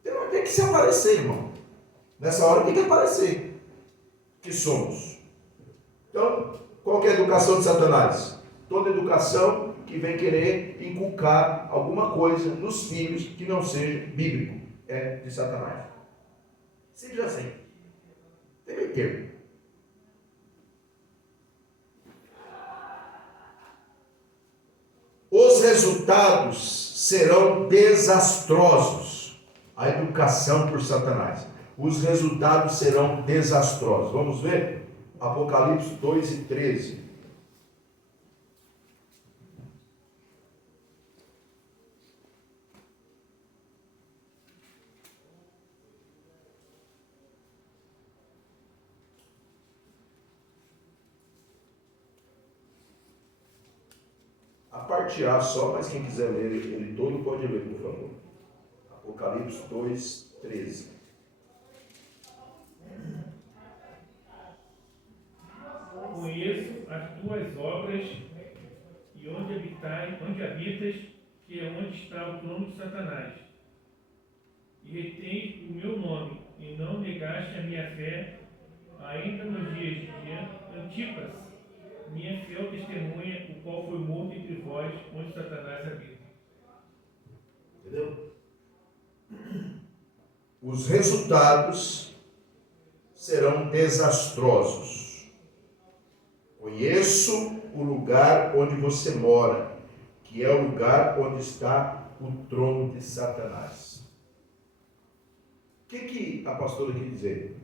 Tem que se aparecer, irmão. Nessa hora tem que aparecer. Que somos. Então, qual que é a educação de Satanás? Toda educação que vem querer inculcar alguma coisa nos filhos que não seja bíblico. É de Satanás. Simples assim. Tem meio termo. Os resultados serão desastrosos. A educação por Satanás. Os resultados serão desastrosos. Vamos ver? Apocalipse 2:13. A parte A só, mas quem quiser ler ele todo pode ler, por favor. Apocalipse 2:13. Conheço as tuas obras e onde habitas, que é onde está o trono de Satanás. E retens o meu nome, e não negaste a minha fé, ainda nos dias de Antipas, minha fiel testemunha, o qual foi morto entre vós, onde Satanás habita. Entendeu? Os resultados serão desastrosos. Conheço o lugar onde você mora, que é o lugar onde está o trono de Satanás. O que a pastora quer dizer?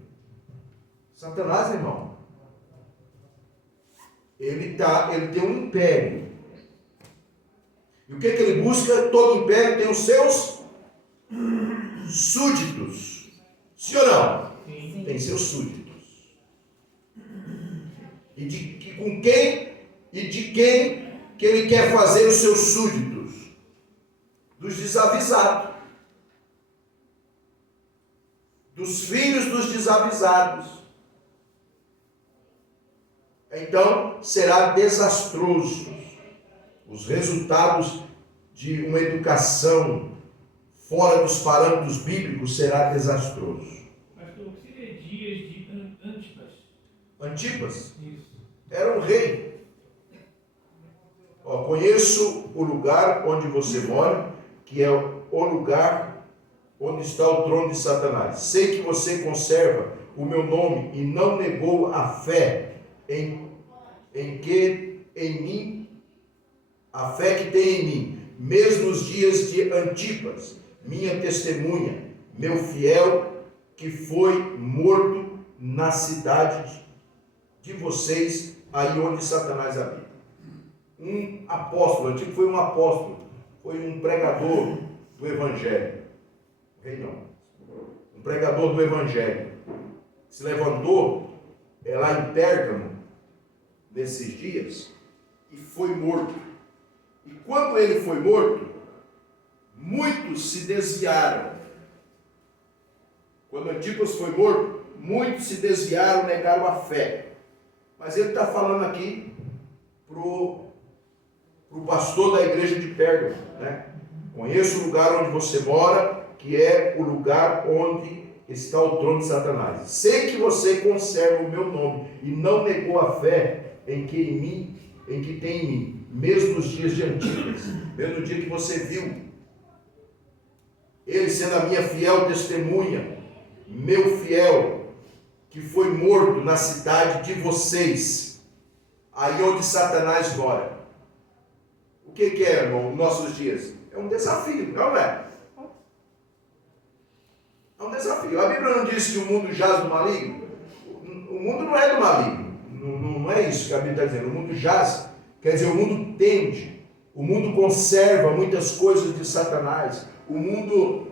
Satanás, irmão, ele tem um império. E o que ele busca? Todo império tem os seus súditos. Sim ou não? Sim. Tem seus súditos. Com quem e de quem que ele quer fazer os seus súditos? Dos desavisados. Dos filhos dos desavisados. então será desastroso. Os resultados de uma educação fora dos parâmetros bíblicos será desastroso. Pastor, o que seria dias de Antipas? Antipas Isso. era um rei. Ó, conheço o lugar onde você mora, que é o lugar onde está o trono de Satanás. Sei que você conserva o meu nome e não negou a fé em mim, a fé que tem em mim, mesmo nos dias de Antipas, minha testemunha, meu fiel, que foi morto na cidade de vocês, aí onde Satanás habita. Um apóstolo, Antigo foi um apóstolo, foi um pregador do Evangelho. Rei não. Um pregador do Evangelho. Se levantou lá em Pérgamo, nesses dias, e foi morto. E quando ele foi morto, muitos se desviaram. Quando Antipas foi morto, muitos se desviaram, negaram a fé. Mas ele está falando aqui para o pastor da igreja de Pérgamo, né? Conheço o lugar onde você mora, que é o lugar onde está o trono de Satanás. Sei que você conserva o meu nome e não negou a fé em que tem em mim, mesmo nos dias de Antipas, mesmo no dia que você viu ele sendo a minha fiel testemunha, meu fiel, que foi morto na cidade de vocês, aí onde Satanás mora. O que é, irmão, nos nossos dias? É um desafio, não é? É um desafio. A Bíblia não diz que o mundo jaz do maligno? O mundo não é do maligno. Não é isso que a Bíblia está dizendo. O mundo jaz, quer dizer, o mundo tende. O mundo conserva muitas coisas de Satanás. O mundo,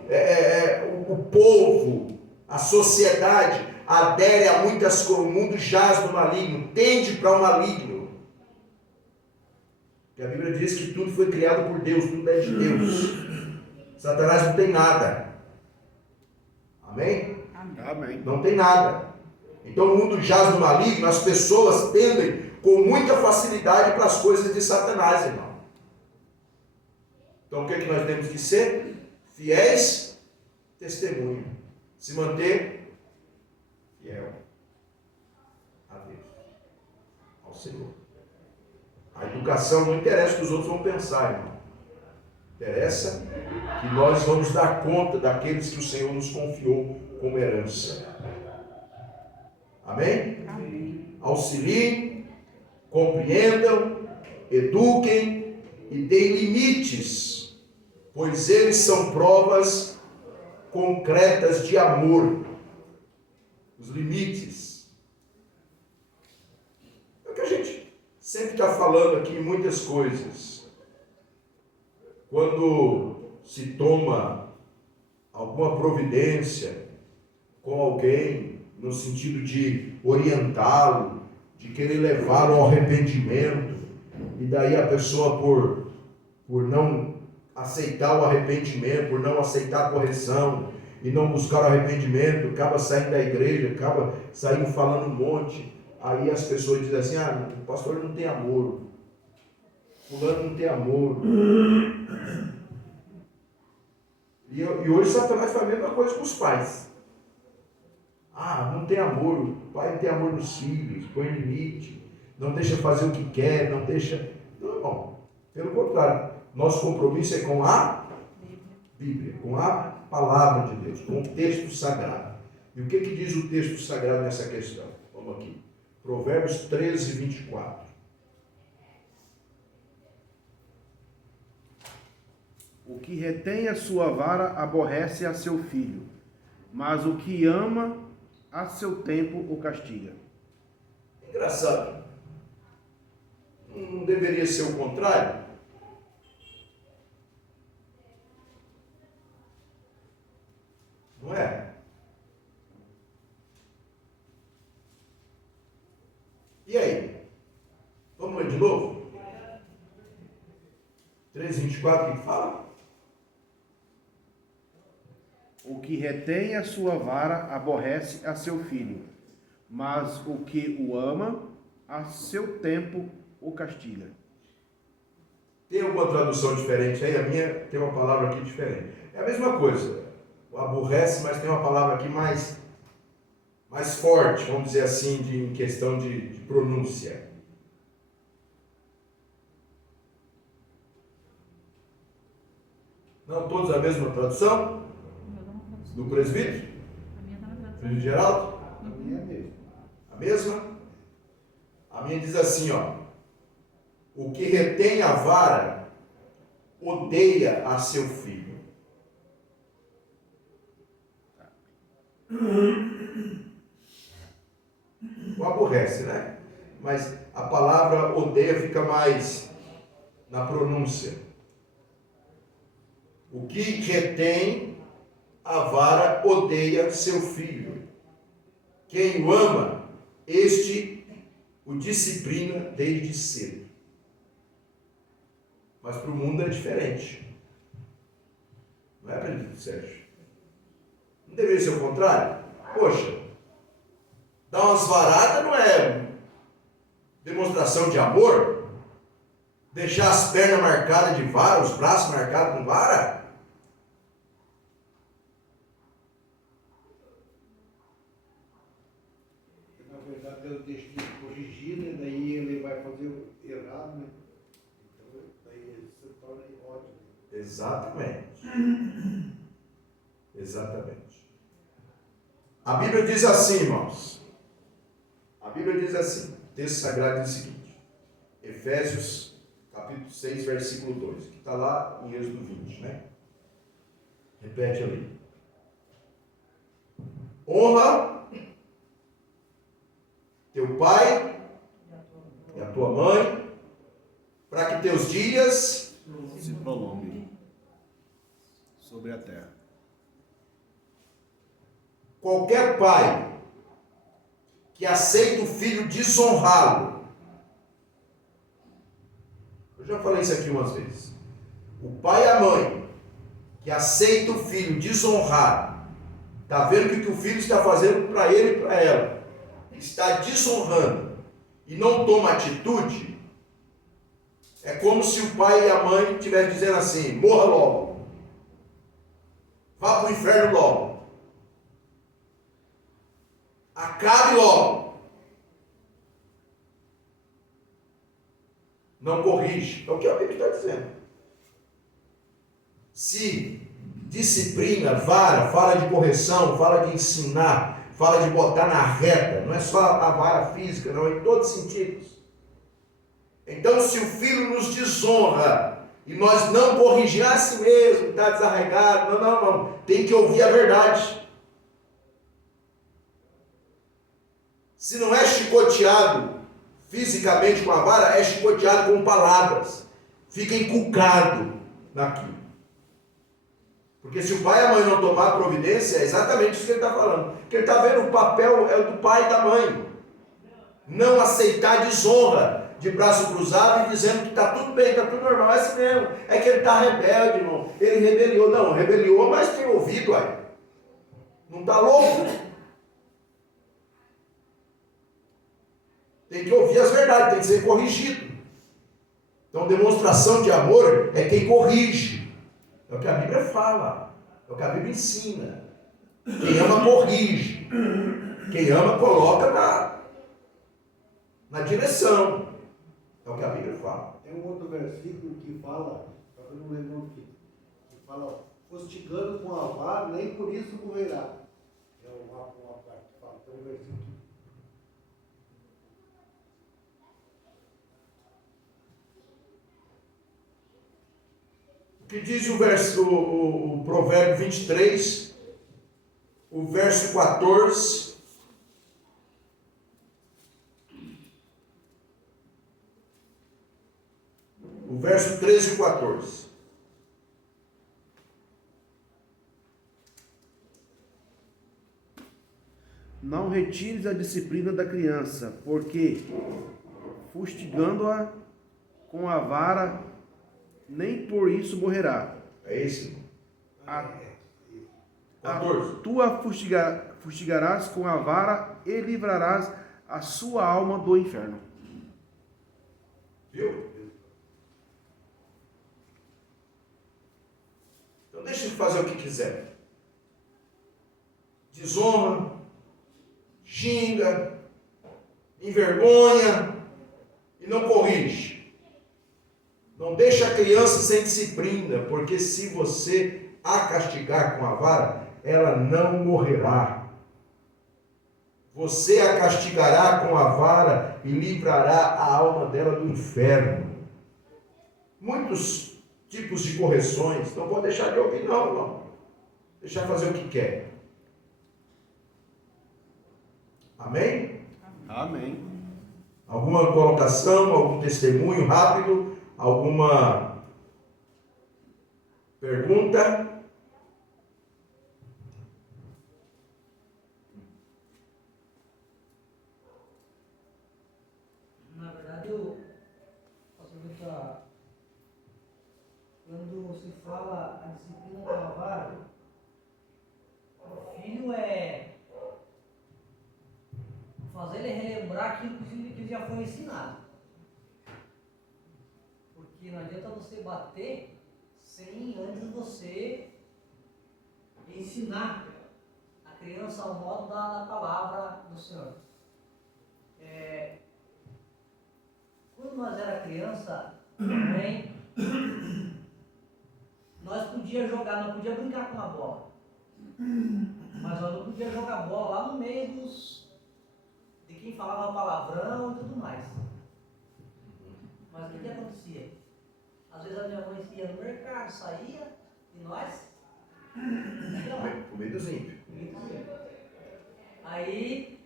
o povo, a sociedade adere a muitas coisas. O mundo jaz do maligno, tende para o maligno. Porque a Bíblia diz que tudo foi criado por Deus, tudo é de Deus. Satanás não tem nada. Amém? Amém. Não tem nada. Então o mundo jaz no maligno, as pessoas tendem com muita facilidade para as coisas de Satanás, irmão. Então o que é que nós temos que ser? Fiéis, testemunha. Se manter fiel a Deus, ao Senhor. A educação não interessa o que os outros vão pensar, irmão. Interessa que nós vamos dar conta daqueles que o Senhor nos confiou como herança. Amém? Amém. Auxiliem, compreendam, eduquem e deem limites, pois eles são provas concretas de amor. Os limites. É o que a gente sempre está falando aqui em muitas coisas. Quando se toma alguma providência com alguém, no sentido de orientá-lo, de querer levá-lo ao arrependimento, e daí a pessoa, por não aceitar o arrependimento, por não aceitar a correção, e não buscar o arrependimento, acaba saindo da igreja, acaba saindo falando um monte, aí as pessoas dizem assim, o pastor não tem amor, fulano não tem amor. E hoje Satanás faz a mesma coisa com os pais. Não tem amor, o pai não tem amor nos filhos, põe limite, não deixa fazer o que quer, não deixa... Não, irmão, pelo contrário, nosso compromisso é com a Bíblia, com a palavra de Deus, com o texto sagrado. E o que diz o texto sagrado nessa questão? Vamos aqui. Provérbios 13, 24. O que retém a sua vara aborrece a seu filho, mas o que ama a seu tempo o castiga. Engraçado. Não deveria ser o contrário? Não é? E aí? Vamos ler de novo? 3:24, o que fala? O que retém a sua vara aborrece a seu filho, mas o que o ama a seu tempo o castiga. Tem alguma tradução diferente aí? A minha tem uma palavra aqui diferente. É a mesma coisa. Aborrece, mas tem uma palavra aqui mais forte, vamos dizer assim, em questão de pronúncia. Não todos a mesma tradução? Do presbítero? Presbítero Geraldo? A minha é mesmo. A mesma? A minha diz assim, ó. O que retém a vara odeia a seu filho. O aborrece, né? Mas a palavra odeia fica mais na pronúncia. O que retém a vara odeia seu filho. Quem o ama, este o disciplina desde cedo. Mas para o mundo é diferente. Não é, presbítero Sérgio? Não deveria ser o contrário? Poxa, dar umas varadas não é demonstração de amor? Deixar as pernas marcadas de vara, os braços marcados com vara? Na verdade, Deus deixa de corrigir, né? Daí ele vai fazer o errado, né? Então, daí ele se torna ódio. Exatamente. Exatamente. A Bíblia diz assim, irmãos. A Bíblia diz assim. O texto sagrado diz o seguinte. Efésios, capítulo 6, versículo 2. Que está lá em Êxodo 20, né? Repete ali. Honra teu pai e a tua mãe, para que teus dias Se prolongue sobre a terra. Qualquer pai que aceita o filho desonrá-lo, eu já falei isso aqui umas vezes, o pai e a mãe que aceita o filho desonrar, está vendo o que o filho está fazendo para ele e para ela, está desonrando e não toma atitude, é como se o pai e a mãe estivessem dizendo assim: morra logo, vá para o inferno logo, acabe logo. Não corrige. É o que a Bíblia está dizendo. Se disciplina, vara, fala de correção, fala de ensinar, fala de botar na reta, não é só a vara física, não, em todos os sentidos. Então, se o filho nos desonra e nós não corrigir a si mesmo, está desarraigado, não, tem que ouvir a verdade. Se não é chicoteado fisicamente com a vara, é chicoteado com palavras. Fica inculcado naquilo. Porque se o pai e a mãe não tomar providência, é exatamente isso que ele está falando. Porque ele está vendo o papel é do pai e da mãe. Não aceitar desonra de braço cruzado e dizendo que está tudo bem, está tudo normal. É assim mesmo. É que ele está rebelde, irmão. Ele rebeliou. Não, rebeliou, mas tem ouvido, aí. Não está louco? Tem que ouvir as verdades, tem que ser corrigido. Então, demonstração de amor é quem corrige. É o que a Bíblia fala. É o que a Bíblia ensina. Quem ama, corrige. Quem ama, coloca na direção. É o que a Bíblia fala. Tem um outro versículo que fala, só que eu não lembro o que fala, fustigando com a vara, nem por isso morrerá. É uma parte que fala, tem um versículo. O que diz o provérbio 23, o verso 14... O verso 13 e 14. Não retires a disciplina da criança, porque, fustigando-a com a vara, nem por isso morrerá. É esse? 14. Tu a fustigarás com a vara e livrarás a sua alma do inferno. Viu? Então deixa ele fazer o que quiser. Desonra, xinga, envergonha e não corrige. Não deixa a criança sem disciplina, porque se você a castigar com a vara, ela não morrerá. Você a castigará com a vara e livrará a alma dela do inferno. Muitos tipos de correções, não pode deixar de ouvir não, irmão. Deixar fazer o que quer. Amém? Amém. Alguma colocação, algum testemunho rápido, alguma pergunta? Na verdade, eu posso perguntar, quando se fala a disciplina com a vara, o filho é fazer ele relembrar aquilo que já foi ensinado. Porque não adianta você bater sem antes você ensinar a criança ao modo da palavra do Senhor. Quando nós era criança, também, nós podíamos jogar, nós podíamos brincar com a bola. Mas nós não podíamos jogar bola lá no meio de quem falava palavrão e tudo mais. Mas o que acontecia? Às vezes a minha mãe ia no mercado, saía, e nós ia lá. O meio dos ímpios. Aí,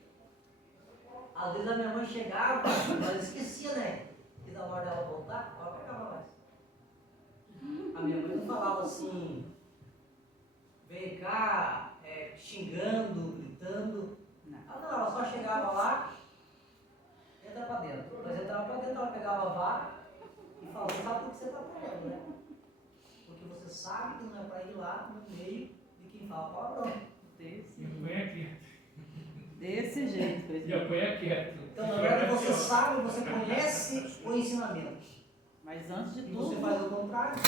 às vezes a minha mãe chegava, nós esquecia, né? Que da hora dela voltar, ela pegava mais. A minha mãe não falava assim, vem cá, xingando, gritando. Não, ela só chegava lá, entra pra dentro. Nós entrava pra dentro, ela pegava a vara e falava, sabe por que você está fazendo, né? Porque você sabe que não é para ir lá no meio de quem fala palavrão. Desse E apanha quieto. Desse jeito, E presidente. apanha quieto. Então, na verdade, você sabe, você conhece o ensinamento. Mas antes de E você tudo, faz o contrário.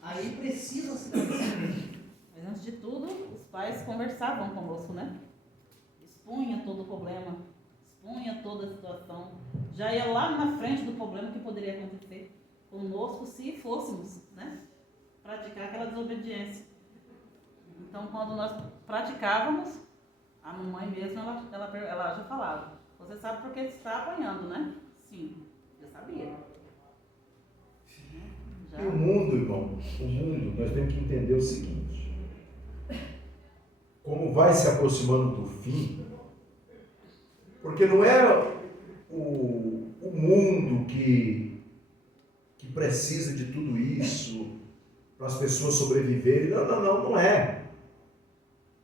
Aí precisa se dar disciplina. mas antes de tudo, os pais conversavam conosco, né? Expunha todo o problema, expunha toda a situação. Já ia lá na frente do problema que poderia acontecer conosco se fôssemos, né? Praticar aquela desobediência. Então, quando nós praticávamos, a mamãe mesmo, ela já falava, você sabe por que você está apanhando, né? Sim, eu sabia. Já. E o mundo, irmão, nós temos que entender o seguinte: como vai se aproximando do fim, porque não é o mundo que precisa de tudo isso para as pessoas sobreviverem. Não é.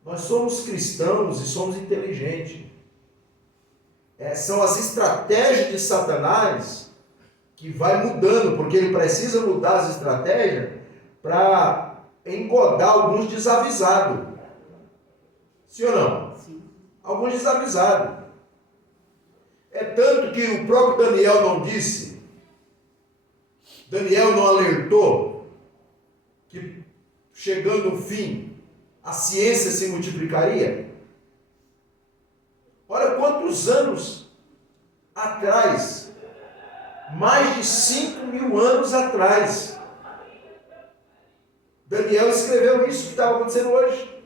Nós somos cristãos e somos inteligentes. São as estratégias de Satanás que vai mudando, porque ele precisa mudar as estratégias para engodar alguns desavisados. Sim ou não? Sim. Alguns desavisados. É tanto que o próprio Daniel não disse, Daniel não alertou que chegando o fim, a ciência se multiplicaria. Olha quantos anos atrás, mais de 5.000 anos atrás, Daniel escreveu isso que estava acontecendo hoje.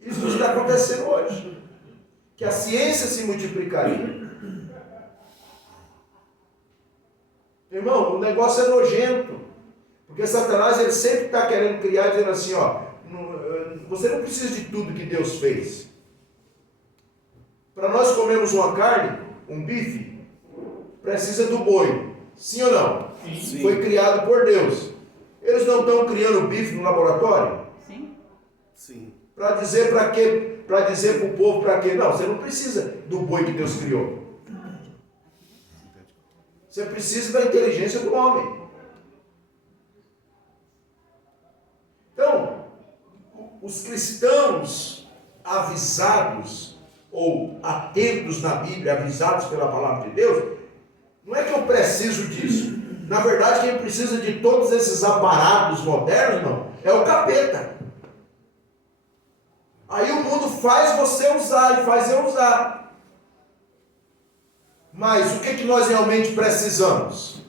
Isso que está acontecendo hoje. Que a ciência se multiplicaria. Irmão, o negócio é nojento. Porque Satanás ele sempre está querendo criar, dizendo assim, ó, você não precisa de tudo que Deus fez. Para nós comermos uma carne, um bife, precisa do boi. Sim ou não? Sim. Foi criado por Deus. Eles não estão criando bife no laboratório? Sim? Sim. Para dizer para quê? Para dizer para o povo para quê? Não, você não precisa do boi que Deus criou. Você precisa da inteligência do homem. Então, os cristãos avisados ou atentos na Bíblia, avisados pela palavra de Deus, não é que eu preciso preciso disso. Na verdade, quem precisa de todos esses aparatos modernos, não, é o capeta. Aí o mundo faz você usar e faz eu usar. Mas o que nós realmente precisamos?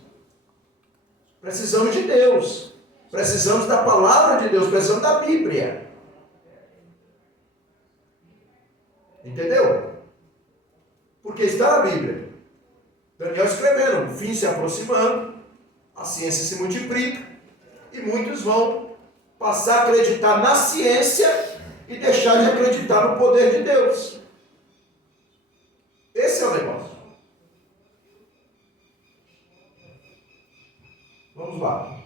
Precisamos de Deus. Precisamos da palavra de Deus. Precisamos da Bíblia. Entendeu? Porque está na Bíblia. Daniel escrevendo, o fim se aproximando, a ciência se multiplica e muitos vão passar a acreditar na ciência e deixar de acreditar no poder de Deus. Esse é o negócio. Vamos lá.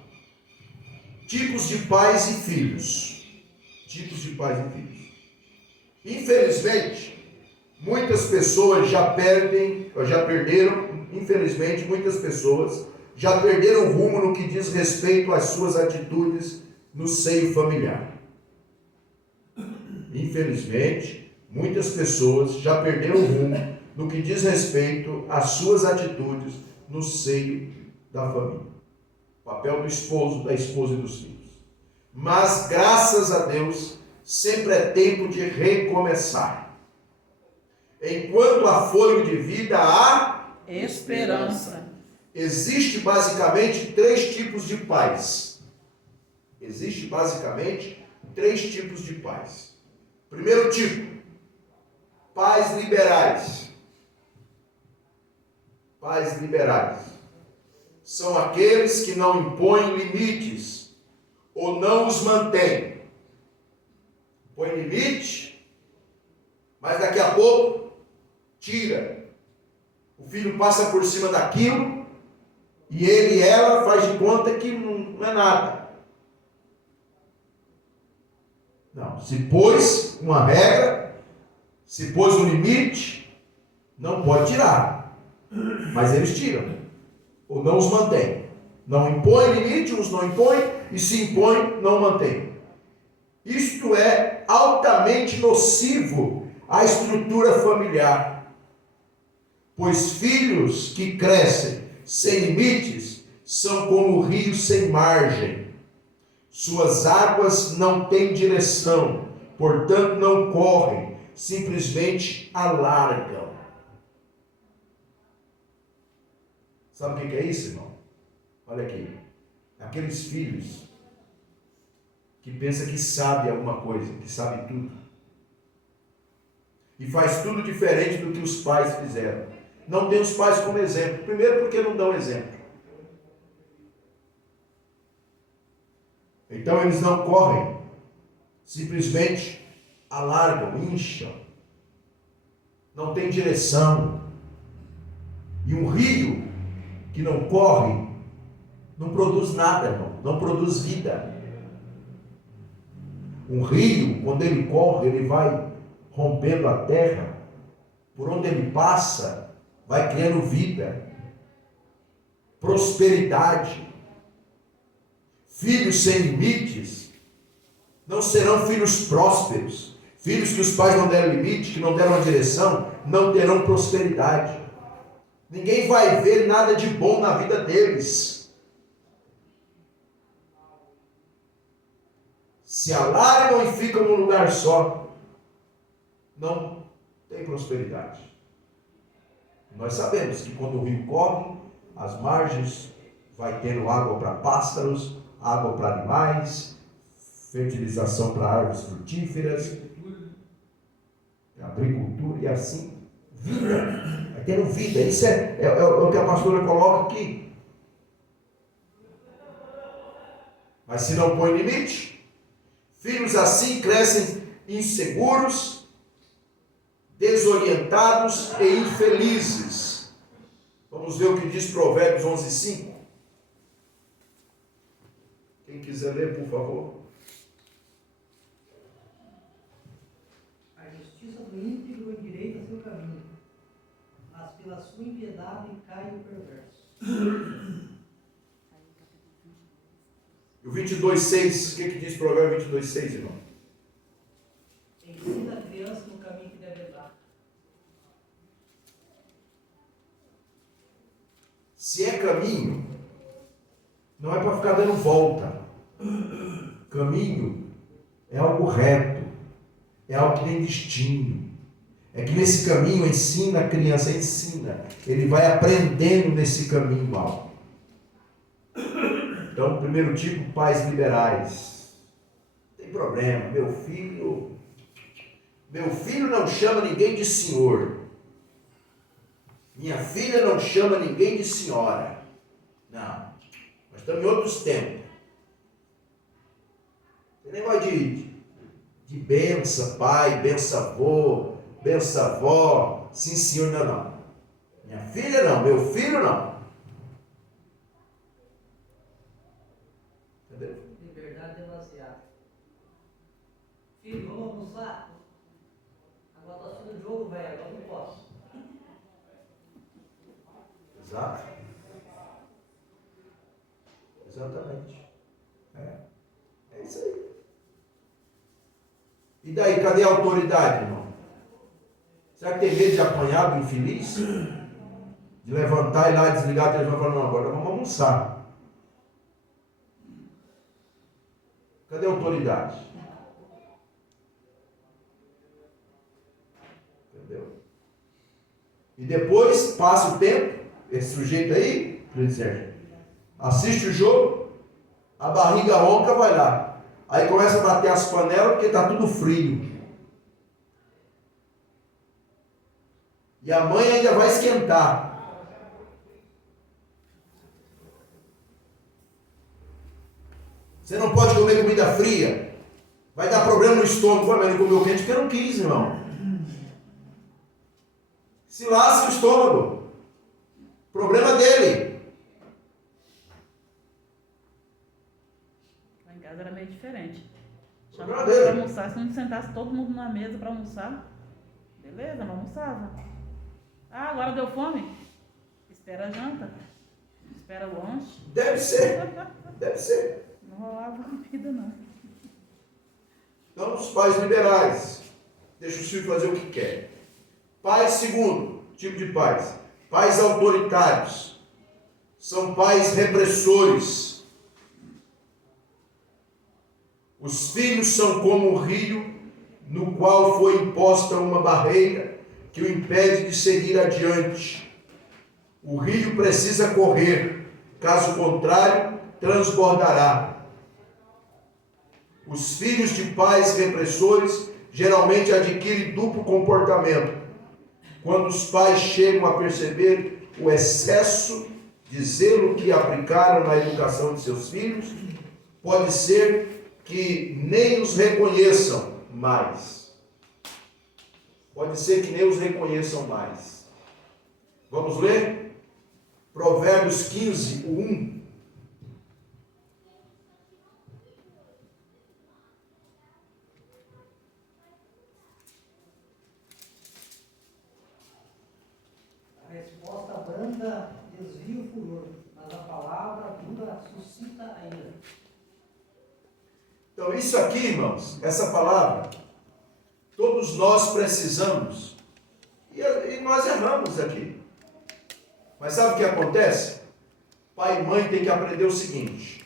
Tipos de pais e filhos. Tipos de pais e filhos. Infelizmente, muitas pessoas já perderam, infelizmente, muitas pessoas já perderam o rumo no que diz respeito às suas atitudes no seio familiar. Infelizmente, muitas pessoas já perderam o rumo no que diz respeito às suas atitudes no seio da família. Papel do esposo, da esposa e dos filhos. Mas, graças a Deus, sempre é tempo de recomeçar. Enquanto há fôlego de vida, há Esperança. Existe basicamente 3 tipos de pais. Existe basicamente 3 tipos de pais. Primeiro tipo, pais liberais. Pais liberais são aqueles que não impõem limites ou não os mantêm. Põe limite, mas daqui a pouco tira. O filho passa por cima daquilo e ele e ela faz de conta que não é nada. Não, se pôs uma regra, se pôs um limite, não pode tirar. Mas eles tiram. Ou não os mantém. Não impõe limite, uns não impõem, e se impõe, não mantém. Isto é altamente nocivo à estrutura familiar. Pois filhos que crescem sem limites são como rios sem margem. Suas águas não têm direção, portanto não correm, simplesmente alargam. Sabe o que é isso, irmão? Olha aqui. Aqueles filhos que pensam que sabe alguma coisa, que sabe tudo. E faz tudo diferente do que os pais fizeram. Não tem os pais como exemplo. Primeiro porque não dão exemplo. Então eles não correm. Simplesmente alargam, incham. Não tem direção. E um rio que não corre, não produz nada, irmão. Não produz vida. Um rio, quando ele corre, ele vai rompendo a terra. Por onde ele passa, vai criando vida, prosperidade. Filhos sem limites não serão filhos prósperos. Filhos que os pais não deram limite, que não deram a direção, não terão prosperidade. Ninguém vai ver nada de bom na vida deles. Se alargam e ficam num lugar só, não tem prosperidade. Nós sabemos que quando o rio corre, as margens vai tendo água para pássaros, água para animais, fertilização para árvores frutíferas, agricultura e assim, vida. Vai tendo vida. Isso é o que a pastora coloca aqui. Mas se não põe limite, filhos assim crescem inseguros, desorientados e infelizes. Vamos ver o que diz Provérbios 11:5. Quem quiser ler, por favor. A justiça do íntegro endireita seu caminho, mas pela sua impiedade cai o perverso. E o 22:6, o que diz Provérbios 22:6, irmão? Ensina a criança no caminho que deve andar. Se é caminho para ficar dando volta. Caminho é algo reto, é algo que tem destino. É que nesse caminho ensina a criança, ele vai aprendendo nesse caminho algo. Então, primeiro tipo, pais liberais. Não tem problema, meu filho não chama ninguém de senhor. Minha filha não chama ninguém de senhora. Não, nós estamos em outros tempos. Tem negócio de benção, pai, benção avô, benção avó, sim senhor, não. Minha filha não, meu filho não. Entendeu? Liberdade demasiada. Filho, vamos almoçar? Agora tô assistindo o jogo, velho, agora não posso. Exato. Exatamente. É isso aí. E daí, cadê a autoridade, irmão? Será que tem medo de apanhar do infeliz? De levantar e lá desligar a televisão e falar, não, agora vamos almoçar. Cadê a autoridade? Entendeu? E depois, passa o tempo, esse sujeito aí, assiste o jogo, a barriga ronca, vai lá. Aí começa a bater as panelas porque está tudo frio. E a mãe ainda vai esquentar. Você não pode comer comida fria. Vai dar problema no estômago. Pô, mas ele comeu quente porque eu não quis, irmão. Se lasca o estômago. Problema dele. Lá em casa era meio diferente. Problema Chamava dele. para almoçar, se não sentasse todo mundo na mesa para almoçar, beleza, não almoçava. Ah, agora deu fome? Espera a janta. Espera o lanche. Deve ser. Deve ser. Não rolava comida, não. Então, os pais liberais. Deixa o filho fazer o que quer. Pais, segundo tipo de pais. Pais autoritários. São pais repressores. Os filhos são como o rio no qual foi imposta uma barreira que o impede de seguir adiante. O rio precisa correr, caso contrário, transbordará. Os filhos de pais repressores geralmente adquirem duplo comportamento. Quando os pais chegam a perceber o excesso de zelo que aplicaram na educação de seus filhos, pode ser que nem os reconheçam mais. Pode ser que nem os reconheçam mais. Vamos ler? Provérbios 15, o 1. A resposta branda desvia o furor, mas a palavra dura suscita a ira. Então, isso aqui, irmãos, essa palavra, todos nós precisamos. E nós erramos aqui. Mas sabe o que acontece? Pai e mãe tem que aprender o seguinte.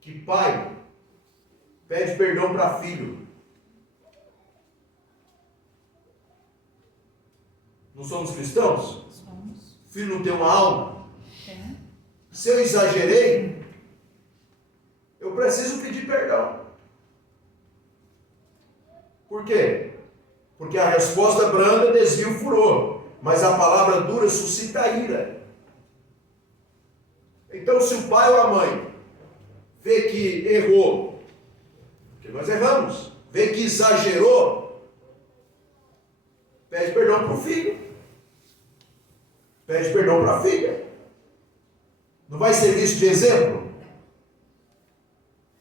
Que pai pede perdão para filho. Não somos cristãos? Somos. Filho não tem uma alma? Tem. Se eu exagerei, eu preciso pedir perdão. Por quê? Porque a resposta branda desvia o furor, mas a palavra dura suscita a ira. Então, se o pai ou a mãe vê que errou, porque nós erramos, vê que exagerou, pede perdão para o filho, pede perdão para a filha. Não vai ser visto de exemplo?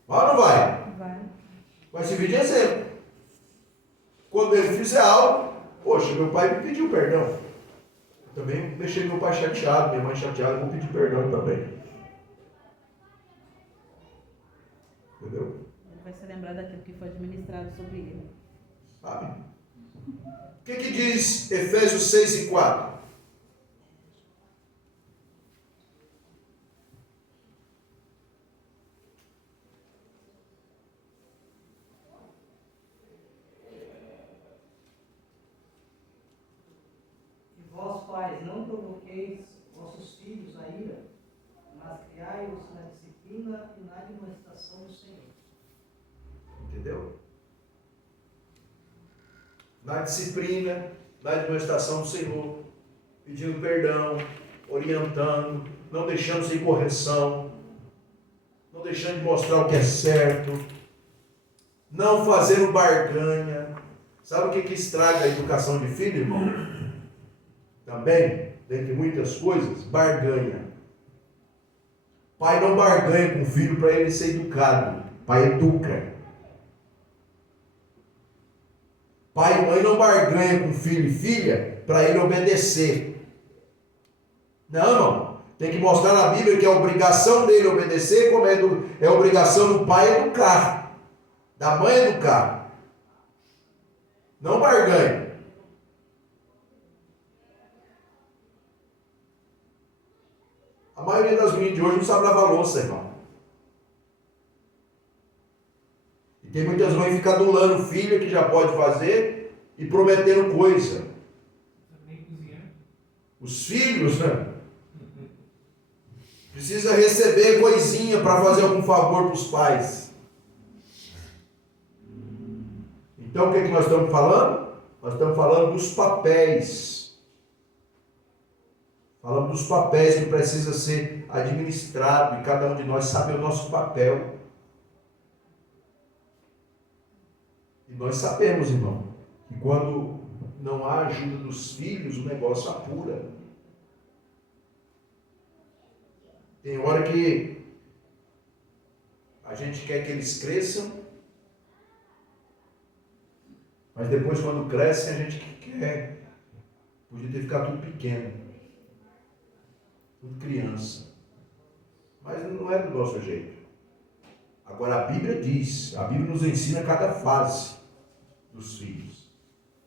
Vai ou não vai? Vai. Vai servir de exemplo. Quando ele fizer algo, poxa, meu pai me pediu perdão. Eu também deixei meu pai chateado, minha mãe chateada, eu vou pedir perdão também. Entendeu? Ele vai se lembrar daquilo que foi administrado sobre ele. Sabe? O que diz Efésios 6 e 4? na disciplina, na administração do Senhor, pedindo perdão, orientando, não deixando sem correção, não deixando de mostrar o que é certo, não fazendo barganha. Sabe o que estraga a educação de filho, irmão? Também, dentre muitas coisas, barganha. Pai não barganha com o filho para ele ser educado. Pai educa. Pai e mãe não barganha com filho e filha para ele obedecer. Não, irmão. Tem que mostrar na Bíblia que é obrigação dele obedecer, como é obrigação do pai educar, da mãe educar. Não barganha. A maioria das meninas de hoje não sabe lavar louça, irmão. E tem muitas mães que ficam adulando filha que já pode fazer e prometendo coisa. Nem cozinhar. Os filhos, né? Precisa receber coisinha para fazer algum favor para os pais. Então o que nós estamos falando? Nós estamos falando dos papéis. Falamos dos papéis que precisa ser administrado e cada um de nós sabe o nosso papel. E nós sabemos, irmão, que quando não há ajuda dos filhos, o negócio apura. Tem hora que a gente quer que eles cresçam, mas depois quando crescem a gente quer, podia ter ficado tudo pequeno, tudo criança. Mas não é do nosso jeito. Agora a Bíblia diz, a Bíblia nos ensina cada fase dos filhos.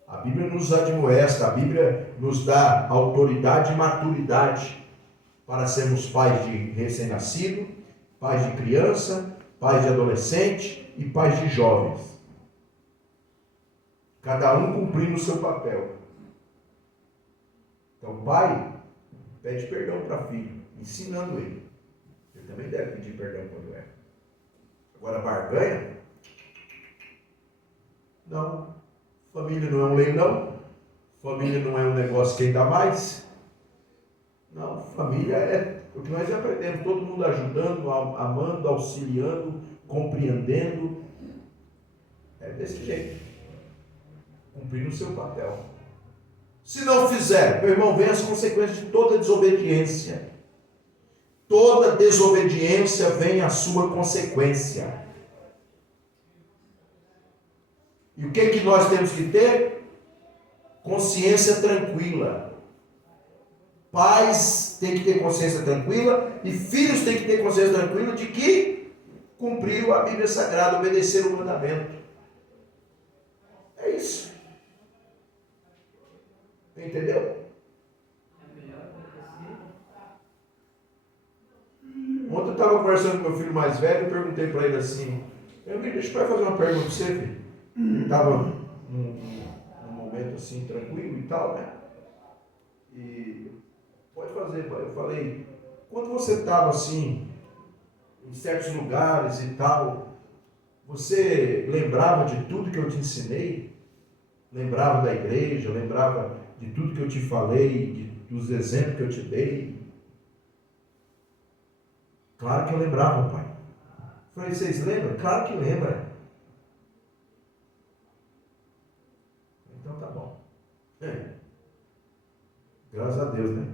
A Bíblia nos admoesta, a Bíblia nos dá autoridade e maturidade para sermos pais de recém-nascido, pais de criança, pais de adolescente e pais de jovens. Cada um cumprindo o seu papel. Então, pai pede perdão para filho, ensinando ele. Ele também deve pedir perdão quando erra. Agora, barganha? Não. Família não é um leilão. Família não é um negócio quem dá mais. Não, família é o que nós aprendemos, todo mundo ajudando, amando, auxiliando, compreendendo. É desse jeito. Cumprindo o seu papel. Se não fizer, meu irmão, vem as consequências de toda desobediência. Toda desobediência vem a sua consequência. E o que nós temos que ter? Consciência tranquila. Pais têm que ter consciência tranquila e filhos têm que ter consciência tranquila de que cumpriram a Bíblia Sagrada, obedeceram o mandamento. É isso. Entendeu? Ontem eu estava conversando com meu filho mais velho e perguntei para ele assim, deixa eu fazer uma pergunta para você, filho. Ele estava num momento assim, tranquilo e tal, né? E pode fazer, pai. Eu falei, quando você estava assim, em certos lugares e tal, você lembrava de tudo que eu te ensinei? Lembrava da igreja, lembrava de tudo que eu te falei, dos exemplos que eu te dei? Claro que eu lembrava, pai. Eu falei, vocês lembram? Claro que lembra. Então tá bom. Graças a Deus, né?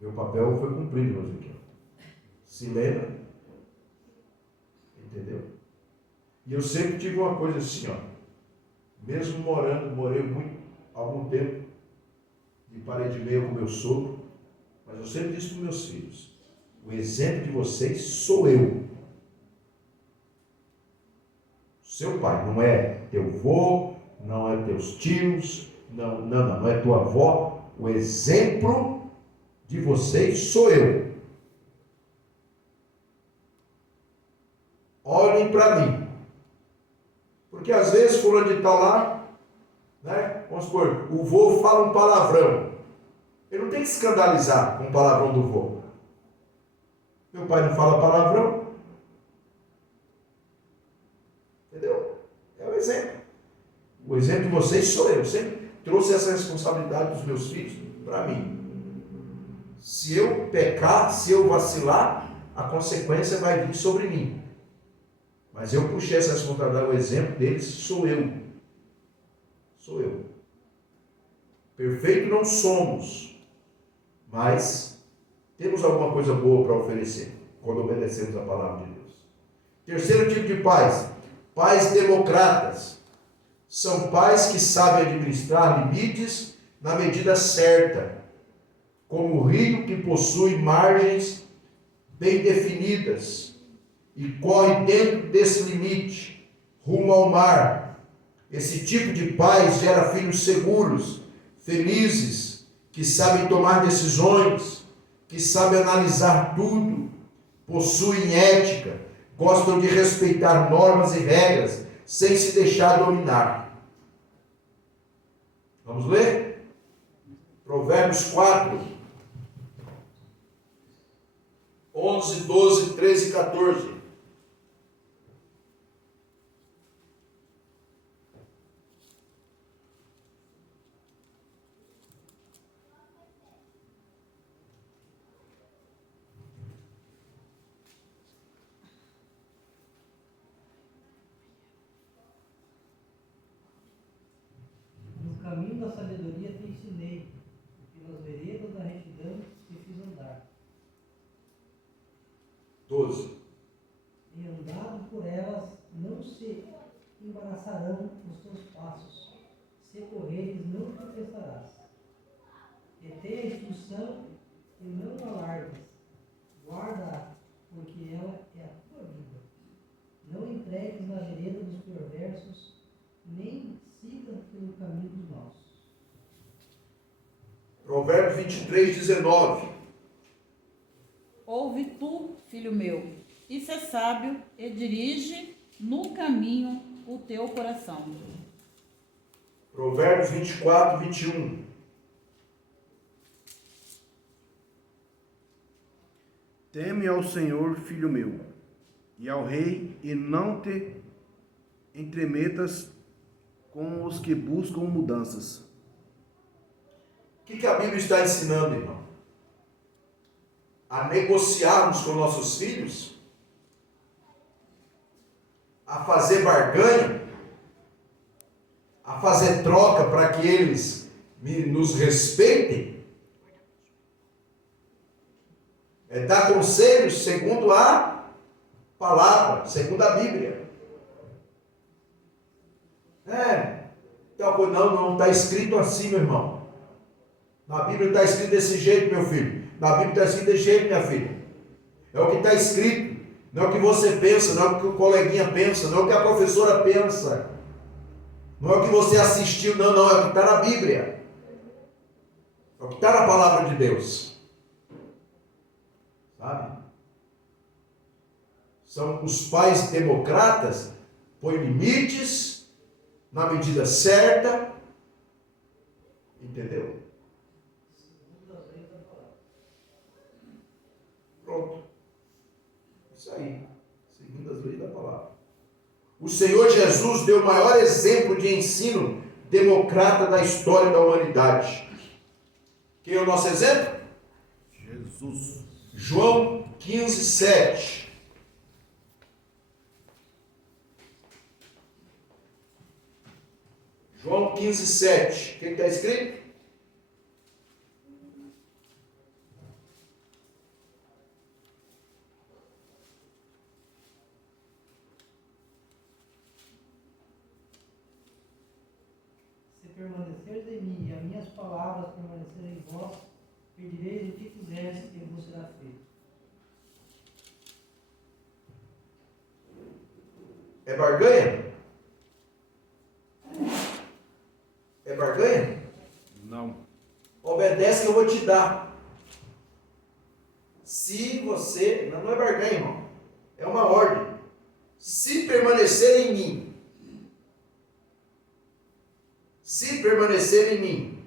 Meu papel foi cumprido, meus irmãos. Se lembra? Entendeu? E eu sempre tive uma coisa assim, ó. Mesmo morei algum tempo de parede e meia com meu sogro, mas eu sempre disse para os meus filhos, o exemplo de vocês sou eu. Seu pai, não é teu vô, não é teus tios, não é tua avó. O exemplo de vocês sou eu. Olhem para mim. Porque às vezes fulano de tal lá, né? Vamos supor, o vô fala um palavrão. Ele não tem que se escandalizar com o palavrão do vô. Meu pai não fala palavrão. Entendeu? É o exemplo. O exemplo de vocês sou eu. Sempre trouxe essa responsabilidade dos meus filhos para mim. Se eu pecar, se eu vacilar, a consequência vai vir sobre mim. Mas eu puxei essa responsabilidade, o exemplo deles sou eu. Sou eu. Perfeito não somos, mas temos alguma coisa boa para oferecer quando obedecemos a palavra de Deus. Terceiro tipo de pais, pais democratas. São pais que sabem administrar limites na medida certa, como o rio que possui margens bem definidas e corre dentro desse limite, rumo ao mar. Esse tipo de pais gera filhos seguros, felizes, que sabem tomar decisões, que sabem analisar tudo, possuem ética, gostam de respeitar normas e regras, sem se deixar dominar. Vamos ler? Provérbios 4, 11, 12, 13 e 14. No caminho da sabedoria te ensinei, e pelas veredas da retidão te fiz andar. 12. E andado por elas, não se embaraçarão os teus passos. Se correres, não tropeçarás. Retém a instrução e não alargues. Guarda-a, porque ela é a tua vida. Não entregues na vereda dos perversos, nem siga pelo caminho dos maus. Provérbios 23, 19. Ouve tu, filho meu, e sê sábio, e dirige no caminho o teu coração. Provérbios 24, 21. Teme ao Senhor, filho meu, e ao rei, e não te entremetas com os que buscam mudanças. O que a Bíblia está ensinando, irmão? A negociarmos com nossos filhos? A fazer barganha? A fazer troca para que eles nos respeitem? É dar conselhos segundo a palavra, segundo a Bíblia. Não está escrito assim, meu irmão. Na Bíblia está escrito desse jeito, meu filho. Na Bíblia está escrito desse jeito, minha filha. É o que está escrito. Não é o que você pensa, não é o que o coleguinha pensa, não é o que a professora pensa. Não é o que você assistiu, não, é o que está na Bíblia. É o que está na palavra de Deus. Sabe? São os pais democratas, põem limites na medida certa. Entendeu? Pronto. Isso aí. Segundo as leis da palavra. O Senhor Jesus deu o maior exemplo de ensino democrata da história da humanidade. Quem é o nosso exemplo? Jesus. João 15, 7. João 15, 7. O que está escrito? Se permaneceres em mim e as minhas palavras permanecerem em vós, pedireis o que quiseres e vos será feito. É barganha? É barganha? Não. Obedece que eu vou te dar. Se você... Não é barganha, irmão. É uma ordem. Se permanecer em mim. Se permanecer em mim.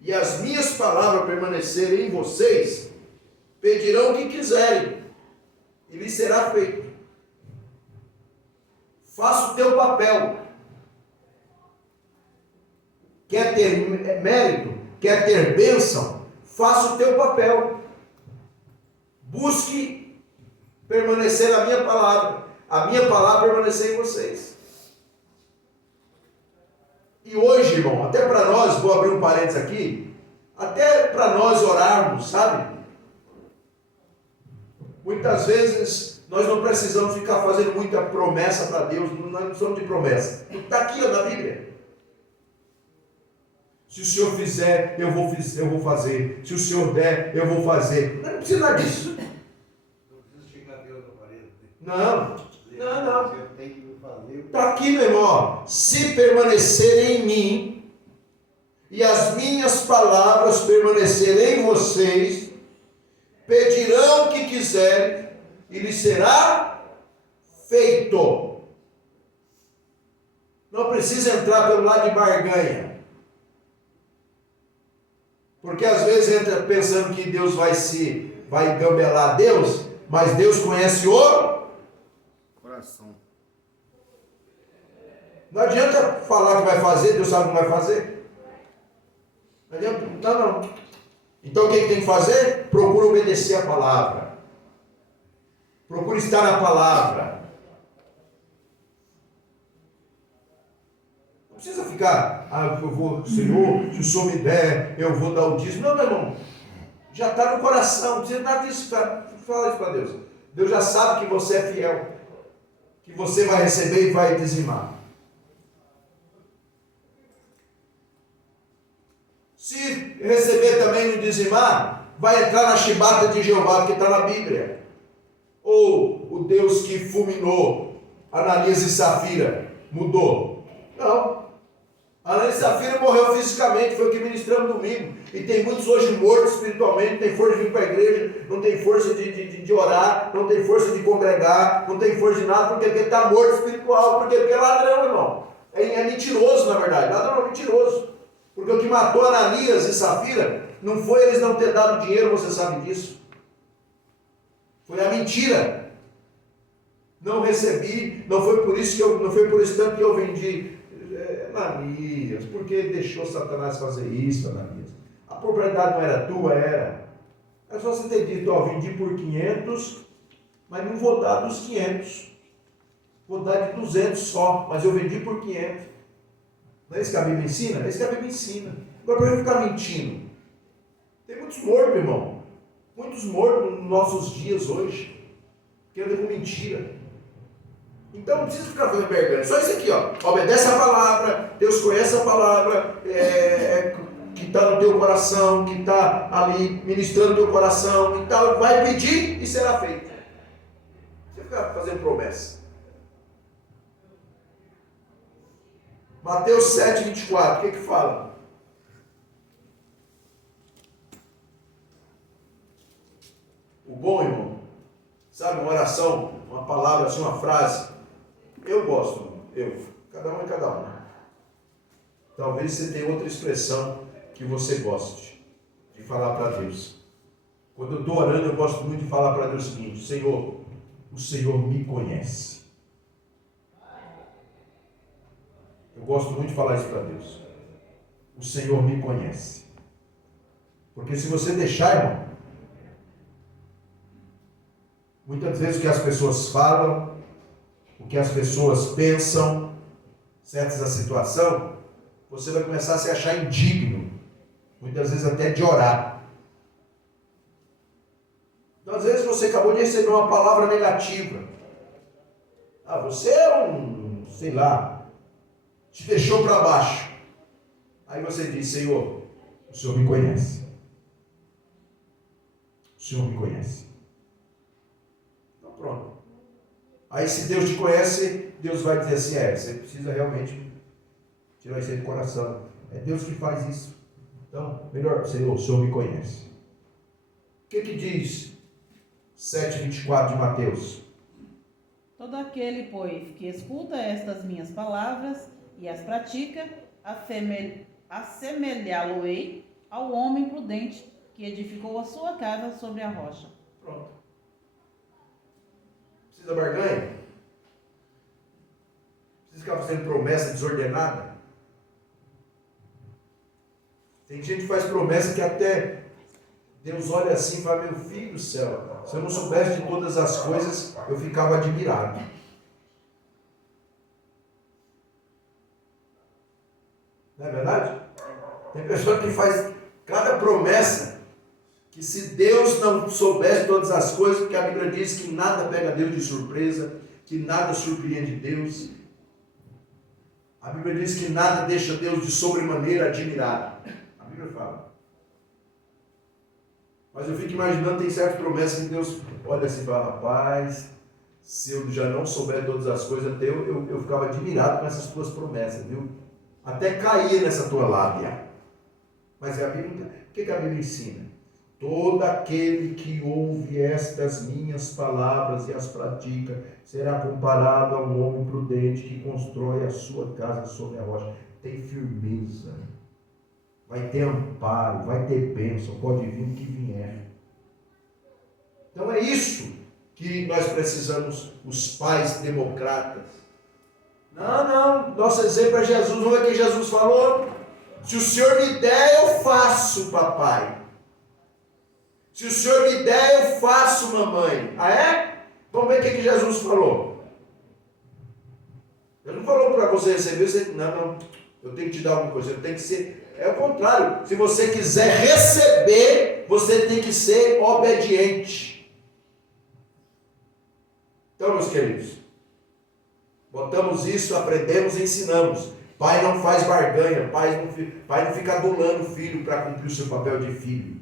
E as minhas palavras permanecerem em vocês. Pedirão o que quiserem. E lhes será feito. Faça o teu papel. quer ter mérito, quer ter bênção, faça o teu papel. Busque permanecer na minha palavra. A minha palavra permanecer em vocês. E hoje, irmão, até para nós, vou abrir um parênteses aqui, até para nós orarmos, sabe? Muitas vezes nós não precisamos ficar fazendo muita promessa para Deus, nós não somos de promessa. Está aqui ó, na Bíblia. Se o Senhor fizer, eu vou fazer. Se o Senhor der, eu vou fazer. Não precisa disso. Não precisa chegar a Deus na parede. Não. Você tem que fazer. Está aqui, meu irmão. Ó. Se permanecerem em mim e as minhas palavras permanecerem em vocês, pedirão o que quiserem e lhes será feito. Não precisa entrar pelo lado de barganha. Porque às vezes entra pensando que Deus vai gambelar Deus, mas Deus conhece o Coração. Não adianta falar que vai fazer, Deus sabe o que vai fazer. Não adianta, não. Então o que tem que fazer? Procura obedecer a palavra. Procura estar na palavra. Não precisa ficar, eu vou, Senhor, se o Senhor me der, eu vou dar o dízimo. Não, meu irmão. Já está no coração, não precisa nada disso. Fala isso para Deus. Deus já sabe que você é fiel. Que você vai receber e vai dizimar. Se receber também no dizimar, vai entrar na chibata de Jeová, que está na Bíblia. Ou o Deus que fulminou Ananias e Safira mudou? Não. Ananias e Safira morreu fisicamente, foi o que ministramos domingo. E tem muitos hoje mortos espiritualmente, não tem força de vir para a igreja, não tem força de orar, não tem força de congregar, não tem força de nada, porque está morto espiritual, porque é ladrão, irmão. É mentiroso, na verdade. Ladrão é mentiroso. Porque o que matou Ananias e Safira não foi eles não ter dado dinheiro, você sabe disso. Foi a mentira. Não recebi, não foi por isso tanto que eu vendi. Ananias, porque deixou Satanás fazer isso, Ananias? A propriedade não era tua, era. É só você ter dito, vendi por 500, mas não vou dar dos 500. Vou dar de 200 só, mas eu vendi por 500. Não é isso que a Bíblia ensina? É isso que a Bíblia ensina. Agora, para eu ficar mentindo. Tem muitos mortos, irmão. Muitos mortos nos nossos dias hoje. Que andam com mentira. Então não precisa ficar fazendo vergonha. Só isso aqui, ó. Obedece a palavra. Deus conhece a palavra que está no teu coração, que está ali ministrando no teu coração. Então vai pedir e será feito. Não precisa ficar fazendo promessa. Mateus 7, 24, o que fala? O bom, irmão, sabe, uma oração, uma palavra, assim, uma frase. Eu gosto, cada um é cada um. Talvez você tenha outra expressão que você goste de falar para Deus. Quando eu estou orando, eu gosto muito de falar para Deus o seguinte: Senhor, o Senhor me conhece. Eu gosto muito de falar isso para Deus. O Senhor me conhece. Porque se você deixar, irmão, muitas vezes o que as pessoas falam, o que as pessoas pensam, certas da situação, você vai começar a se achar indigno, muitas vezes até de orar. Então, às vezes você acabou de receber uma palavra negativa. Você é sei lá, te deixou para baixo. Aí você diz: Senhor, o Senhor me conhece. O Senhor me conhece. Então pronto. Aí se Deus te conhece, Deus vai dizer assim: você precisa realmente tirar isso aí do coração. É Deus que faz isso. Então, melhor, Senhor, o Senhor me conhece. O que diz 7,24 de Mateus? Todo aquele, pois, que escuta estas minhas palavras e as pratica, assemelhá-lo-ei ao homem prudente que edificou a sua casa sobre a rocha. Pronto. Precisa barganha? Precisa ficar fazendo promessa desordenada? Tem gente que faz promessa que até Deus olha assim e fala, meu filho do céu, se eu não soubesse de todas as coisas, eu ficava admirado. Não é verdade? Tem pessoa que faz cada promessa que se Deus não soubesse todas as coisas, porque a Bíblia diz que nada pega Deus de surpresa, que nada surpreende Deus. A Bíblia diz que nada deixa Deus de sobremaneira admirado. A Bíblia fala. Mas eu fico imaginando, tem certas promessas que Deus olha assim e fala, rapaz, se eu já não souber todas as coisas, até eu ficava admirado com essas tuas promessas, viu? Até caía nessa tua lábia. Mas a Bíblia, o que a Bíblia ensina? Todo aquele que ouve estas minhas palavras e as pratica, será comparado a um homem prudente que constrói a sua casa sobre a rocha. Tem firmeza, vai ter amparo, vai ter bênção, pode vir o que vier. Então é isso que nós precisamos, os pais democratas. Não, nosso exemplo é Jesus. Vamos ver o que Jesus falou? Se o Senhor me der, eu faço, papai. Se o Senhor me der, eu faço, mamãe. Ah, é? Vamos ver o que Jesus falou. Ele não falou para você receber, não, eu tenho que te dar alguma coisa, eu tenho que ser, é o contrário. Se você quiser receber, você tem que ser obediente. Então, meus queridos, botamos isso, aprendemos e ensinamos. Pai não faz barganha, pai não fica adulando o filho para cumprir o seu papel de filho.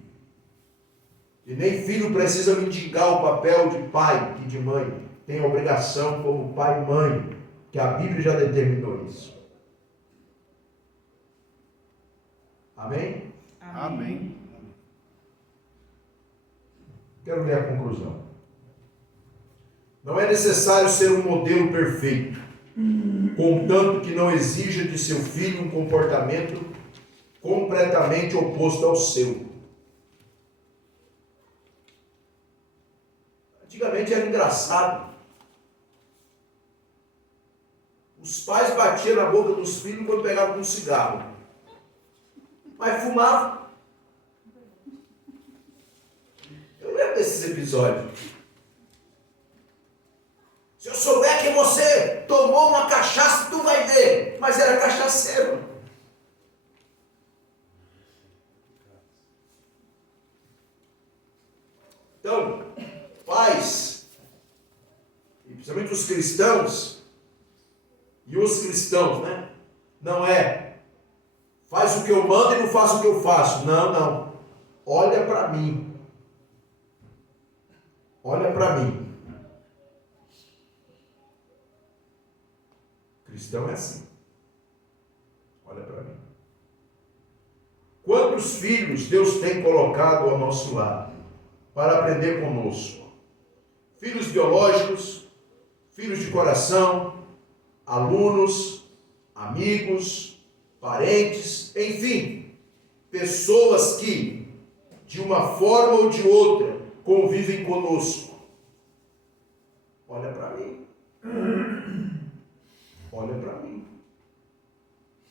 E nem filho precisa mendigar o papel de pai e de mãe. Tem a obrigação como pai e mãe, que a Bíblia já determinou isso. Amém? Amém. Quero ler a conclusão. Não é necessário ser um modelo perfeito, contanto que não exija de seu filho um comportamento completamente oposto ao seu. Antigamente era engraçado. Os pais batiam na boca dos filhos quando pegavam um cigarro. Mas fumavam. Eu lembro desses episódios. Se eu souber que você tomou uma cachaça, tu vai ver. Mas era cachaceiro. Então, pais, e principalmente os cristãos, e os cristãos, né? Não é, faz o que eu mando e não faço o que eu faço. Não. Olha para mim. Olha para mim. Cristão é assim. Olha para mim. Quantos filhos Deus tem colocado ao nosso lado para aprender conosco? Filhos biológicos, filhos de coração, alunos, amigos, parentes, enfim, pessoas que, de uma forma ou de outra, convivem conosco. Olha para mim. Olha para mim.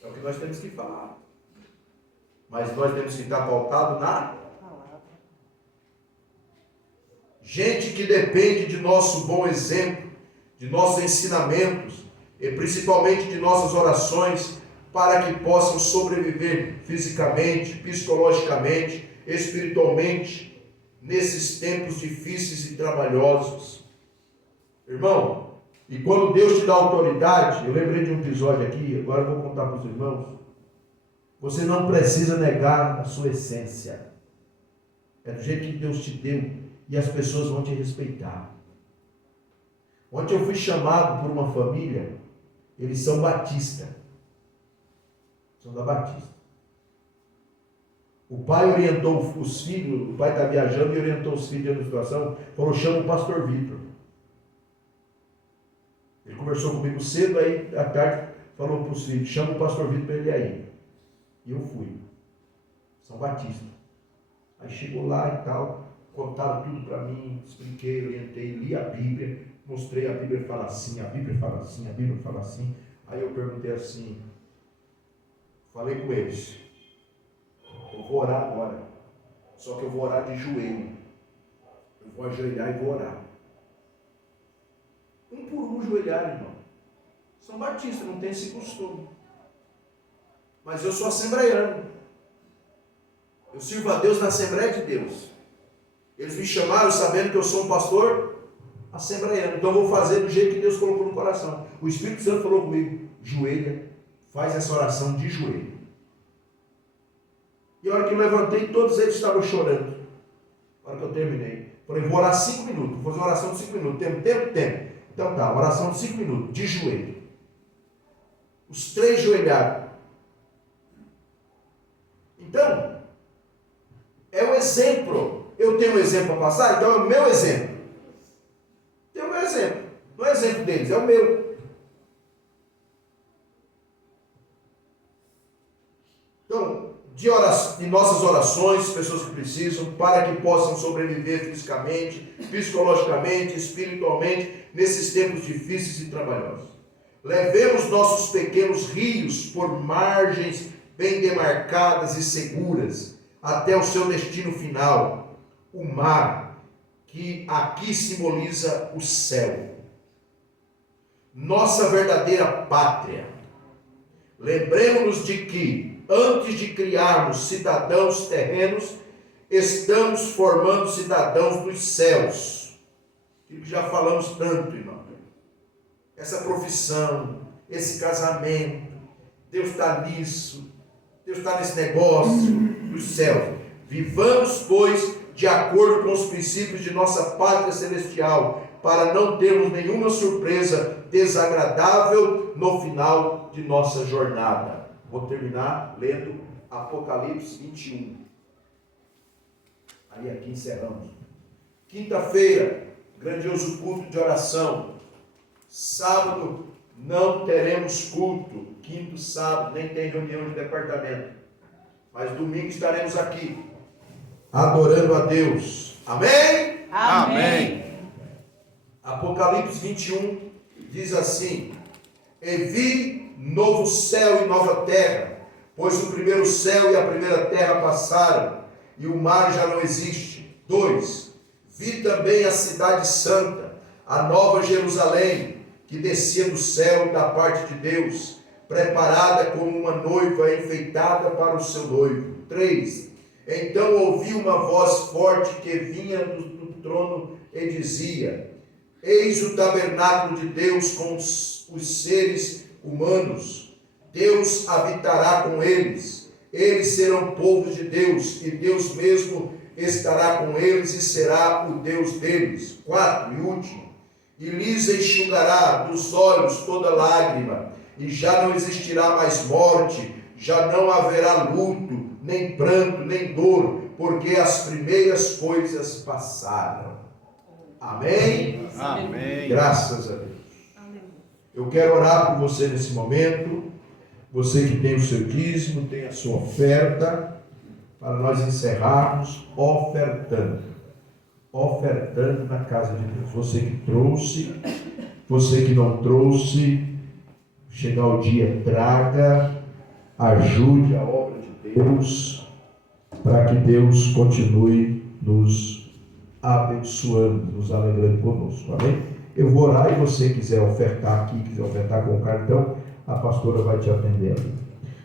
É o que nós temos que falar. Mas nós temos que estar pautados na palavra. Gente que depende de nosso bom exemplo, de nossos ensinamentos, e principalmente de nossas orações, para que possam sobreviver fisicamente, psicologicamente, espiritualmente, nesses tempos difíceis e trabalhosos. Irmão, e quando Deus te dá autoridade, eu lembrei de um episódio aqui, agora eu vou contar para os irmãos. Você não precisa negar a sua essência. É do jeito que Deus te deu e as pessoas vão te respeitar. Ontem eu fui chamado por uma família, eles são batista. São da Batista. O pai orientou os filhos, o pai está viajando e orientou os filhos na situação, falou, chama o pastor Vitor. Ele conversou comigo cedo, aí à tarde falou para os filhos, chama o pastor Vitor para ele aí. E eu fui. São Batista. Aí chegou lá e tal, contaram tudo para mim, expliquei, orientei, li a Bíblia, mostrei a Bíblia fala assim, a Bíblia fala assim, a Bíblia fala assim. Aí eu perguntei assim, falei com eles, Eu vou orar agora. Só que eu vou orar de joelho. Eu vou ajoelhar e vou orar. Um por um joelhar, irmão. São batistas, não tem esse costume. Mas eu sou assembleiano. Eu sirvo a Deus na Assembleia de Deus. Eles me chamaram sabendo que eu sou um pastor assembleiano. Então eu vou fazer do jeito que Deus colocou no coração. O Espírito Santo falou comigo: joelha, faz essa oração de joelho. E a hora que eu levantei, todos eles estavam chorando. A hora que eu terminei, falei: vou orar 5 minutos, vou fazer uma oração de 5 minutos. Tempo. Então tá, oração de 5 minutos, de joelho. Os 3 joelharam. Então, é o exemplo. Eu tenho um exemplo para passar, então é o meu exemplo. Tem o meu exemplo. Não é o exemplo deles, é o meu. Então, de nossas orações, pessoas que precisam, para que possam sobreviver fisicamente, psicologicamente, espiritualmente, nesses tempos difíceis e trabalhosos. Levemos nossos pequenos rios por margens bem demarcadas e seguras, até o seu destino final, o mar, que aqui simboliza o céu. Nossa verdadeira pátria. Lembremos-nos de que, antes de criarmos cidadãos terrenos, estamos formando cidadãos dos céus. Aquilo que já falamos tanto, irmão. Essa profissão, esse casamento, Deus está nisso, Deus está nesse negócio dos céus. Vivamos, pois, de acordo com os princípios de nossa pátria celestial, para não termos nenhuma surpresa desagradável no final de nossa jornada. Vou terminar lendo Apocalipse 21. Aí aqui encerramos. Quinta-feira, grandioso culto de oração. Sábado, não teremos culto. Quinto sábado, nem tem reunião de departamento. Mas domingo estaremos aqui, adorando a Deus. Amém? Amém. Apocalipse 21 diz assim: e vi novo céu e nova terra, pois o primeiro céu e a primeira terra passaram, e o mar já não existe. 2. Vi também a cidade santa, a nova Jerusalém, que descia do céu da parte de Deus, preparada como uma noiva enfeitada para o seu noivo. 3. Então ouvi uma voz forte que vinha do trono e dizia: eis o tabernáculo de Deus com os seres humanos. Deus habitará com eles. Eles serão povo de Deus, e Deus mesmo estará com eles e será o Deus deles. 4 e último. E lhes enxugará dos olhos toda lágrima, e já não existirá mais morte, já não haverá luto, nem pranto, nem dor, porque as primeiras coisas passaram. Amém? Amém. Graças a Deus. Eu quero orar por você nesse momento. Você que tem o seu dízimo, tem a sua oferta, para nós encerrarmos ofertando na casa de Deus. Você que trouxe, você que não trouxe, chegar o dia, traga, ajude a obra de Deus, para que Deus continue nos abençoando, nos alegrando conosco. Amém? Eu vou orar, e você quiser ofertar aqui, quiser ofertar com o cartão, a pastora vai te atender ali.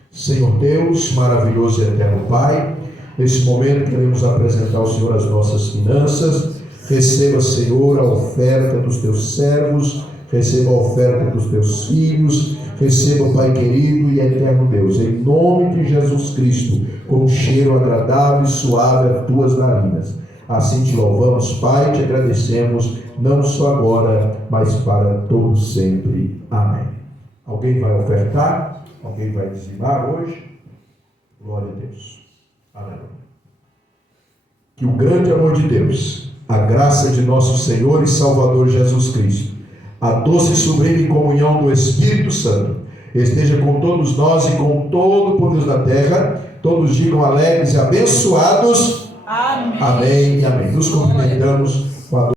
Senhor Deus, maravilhoso e eterno Pai, nesse momento queremos apresentar ao Senhor as nossas finanças. Receba, Senhor, a oferta dos teus servos, receba a oferta dos teus filhos, receba, Pai querido e eterno Deus, em nome de Jesus Cristo, com um cheiro agradável e suave às tuas narinas. Assim te louvamos, Pai, te agradecemos, não só agora, mas para todo sempre. Amém. Alguém vai ofertar? Alguém vai dizimar hoje? Glória a Deus. Aleluia. Que o grande amor de Deus, a graça de nosso Senhor e Salvador Jesus Cristo, a doce e sublime comunhão do Espírito Santo, esteja com todos nós e com todo o povo da terra. Todos digam alegres e abençoados. Amém. Amém e amém. Nos cumprimentamos com a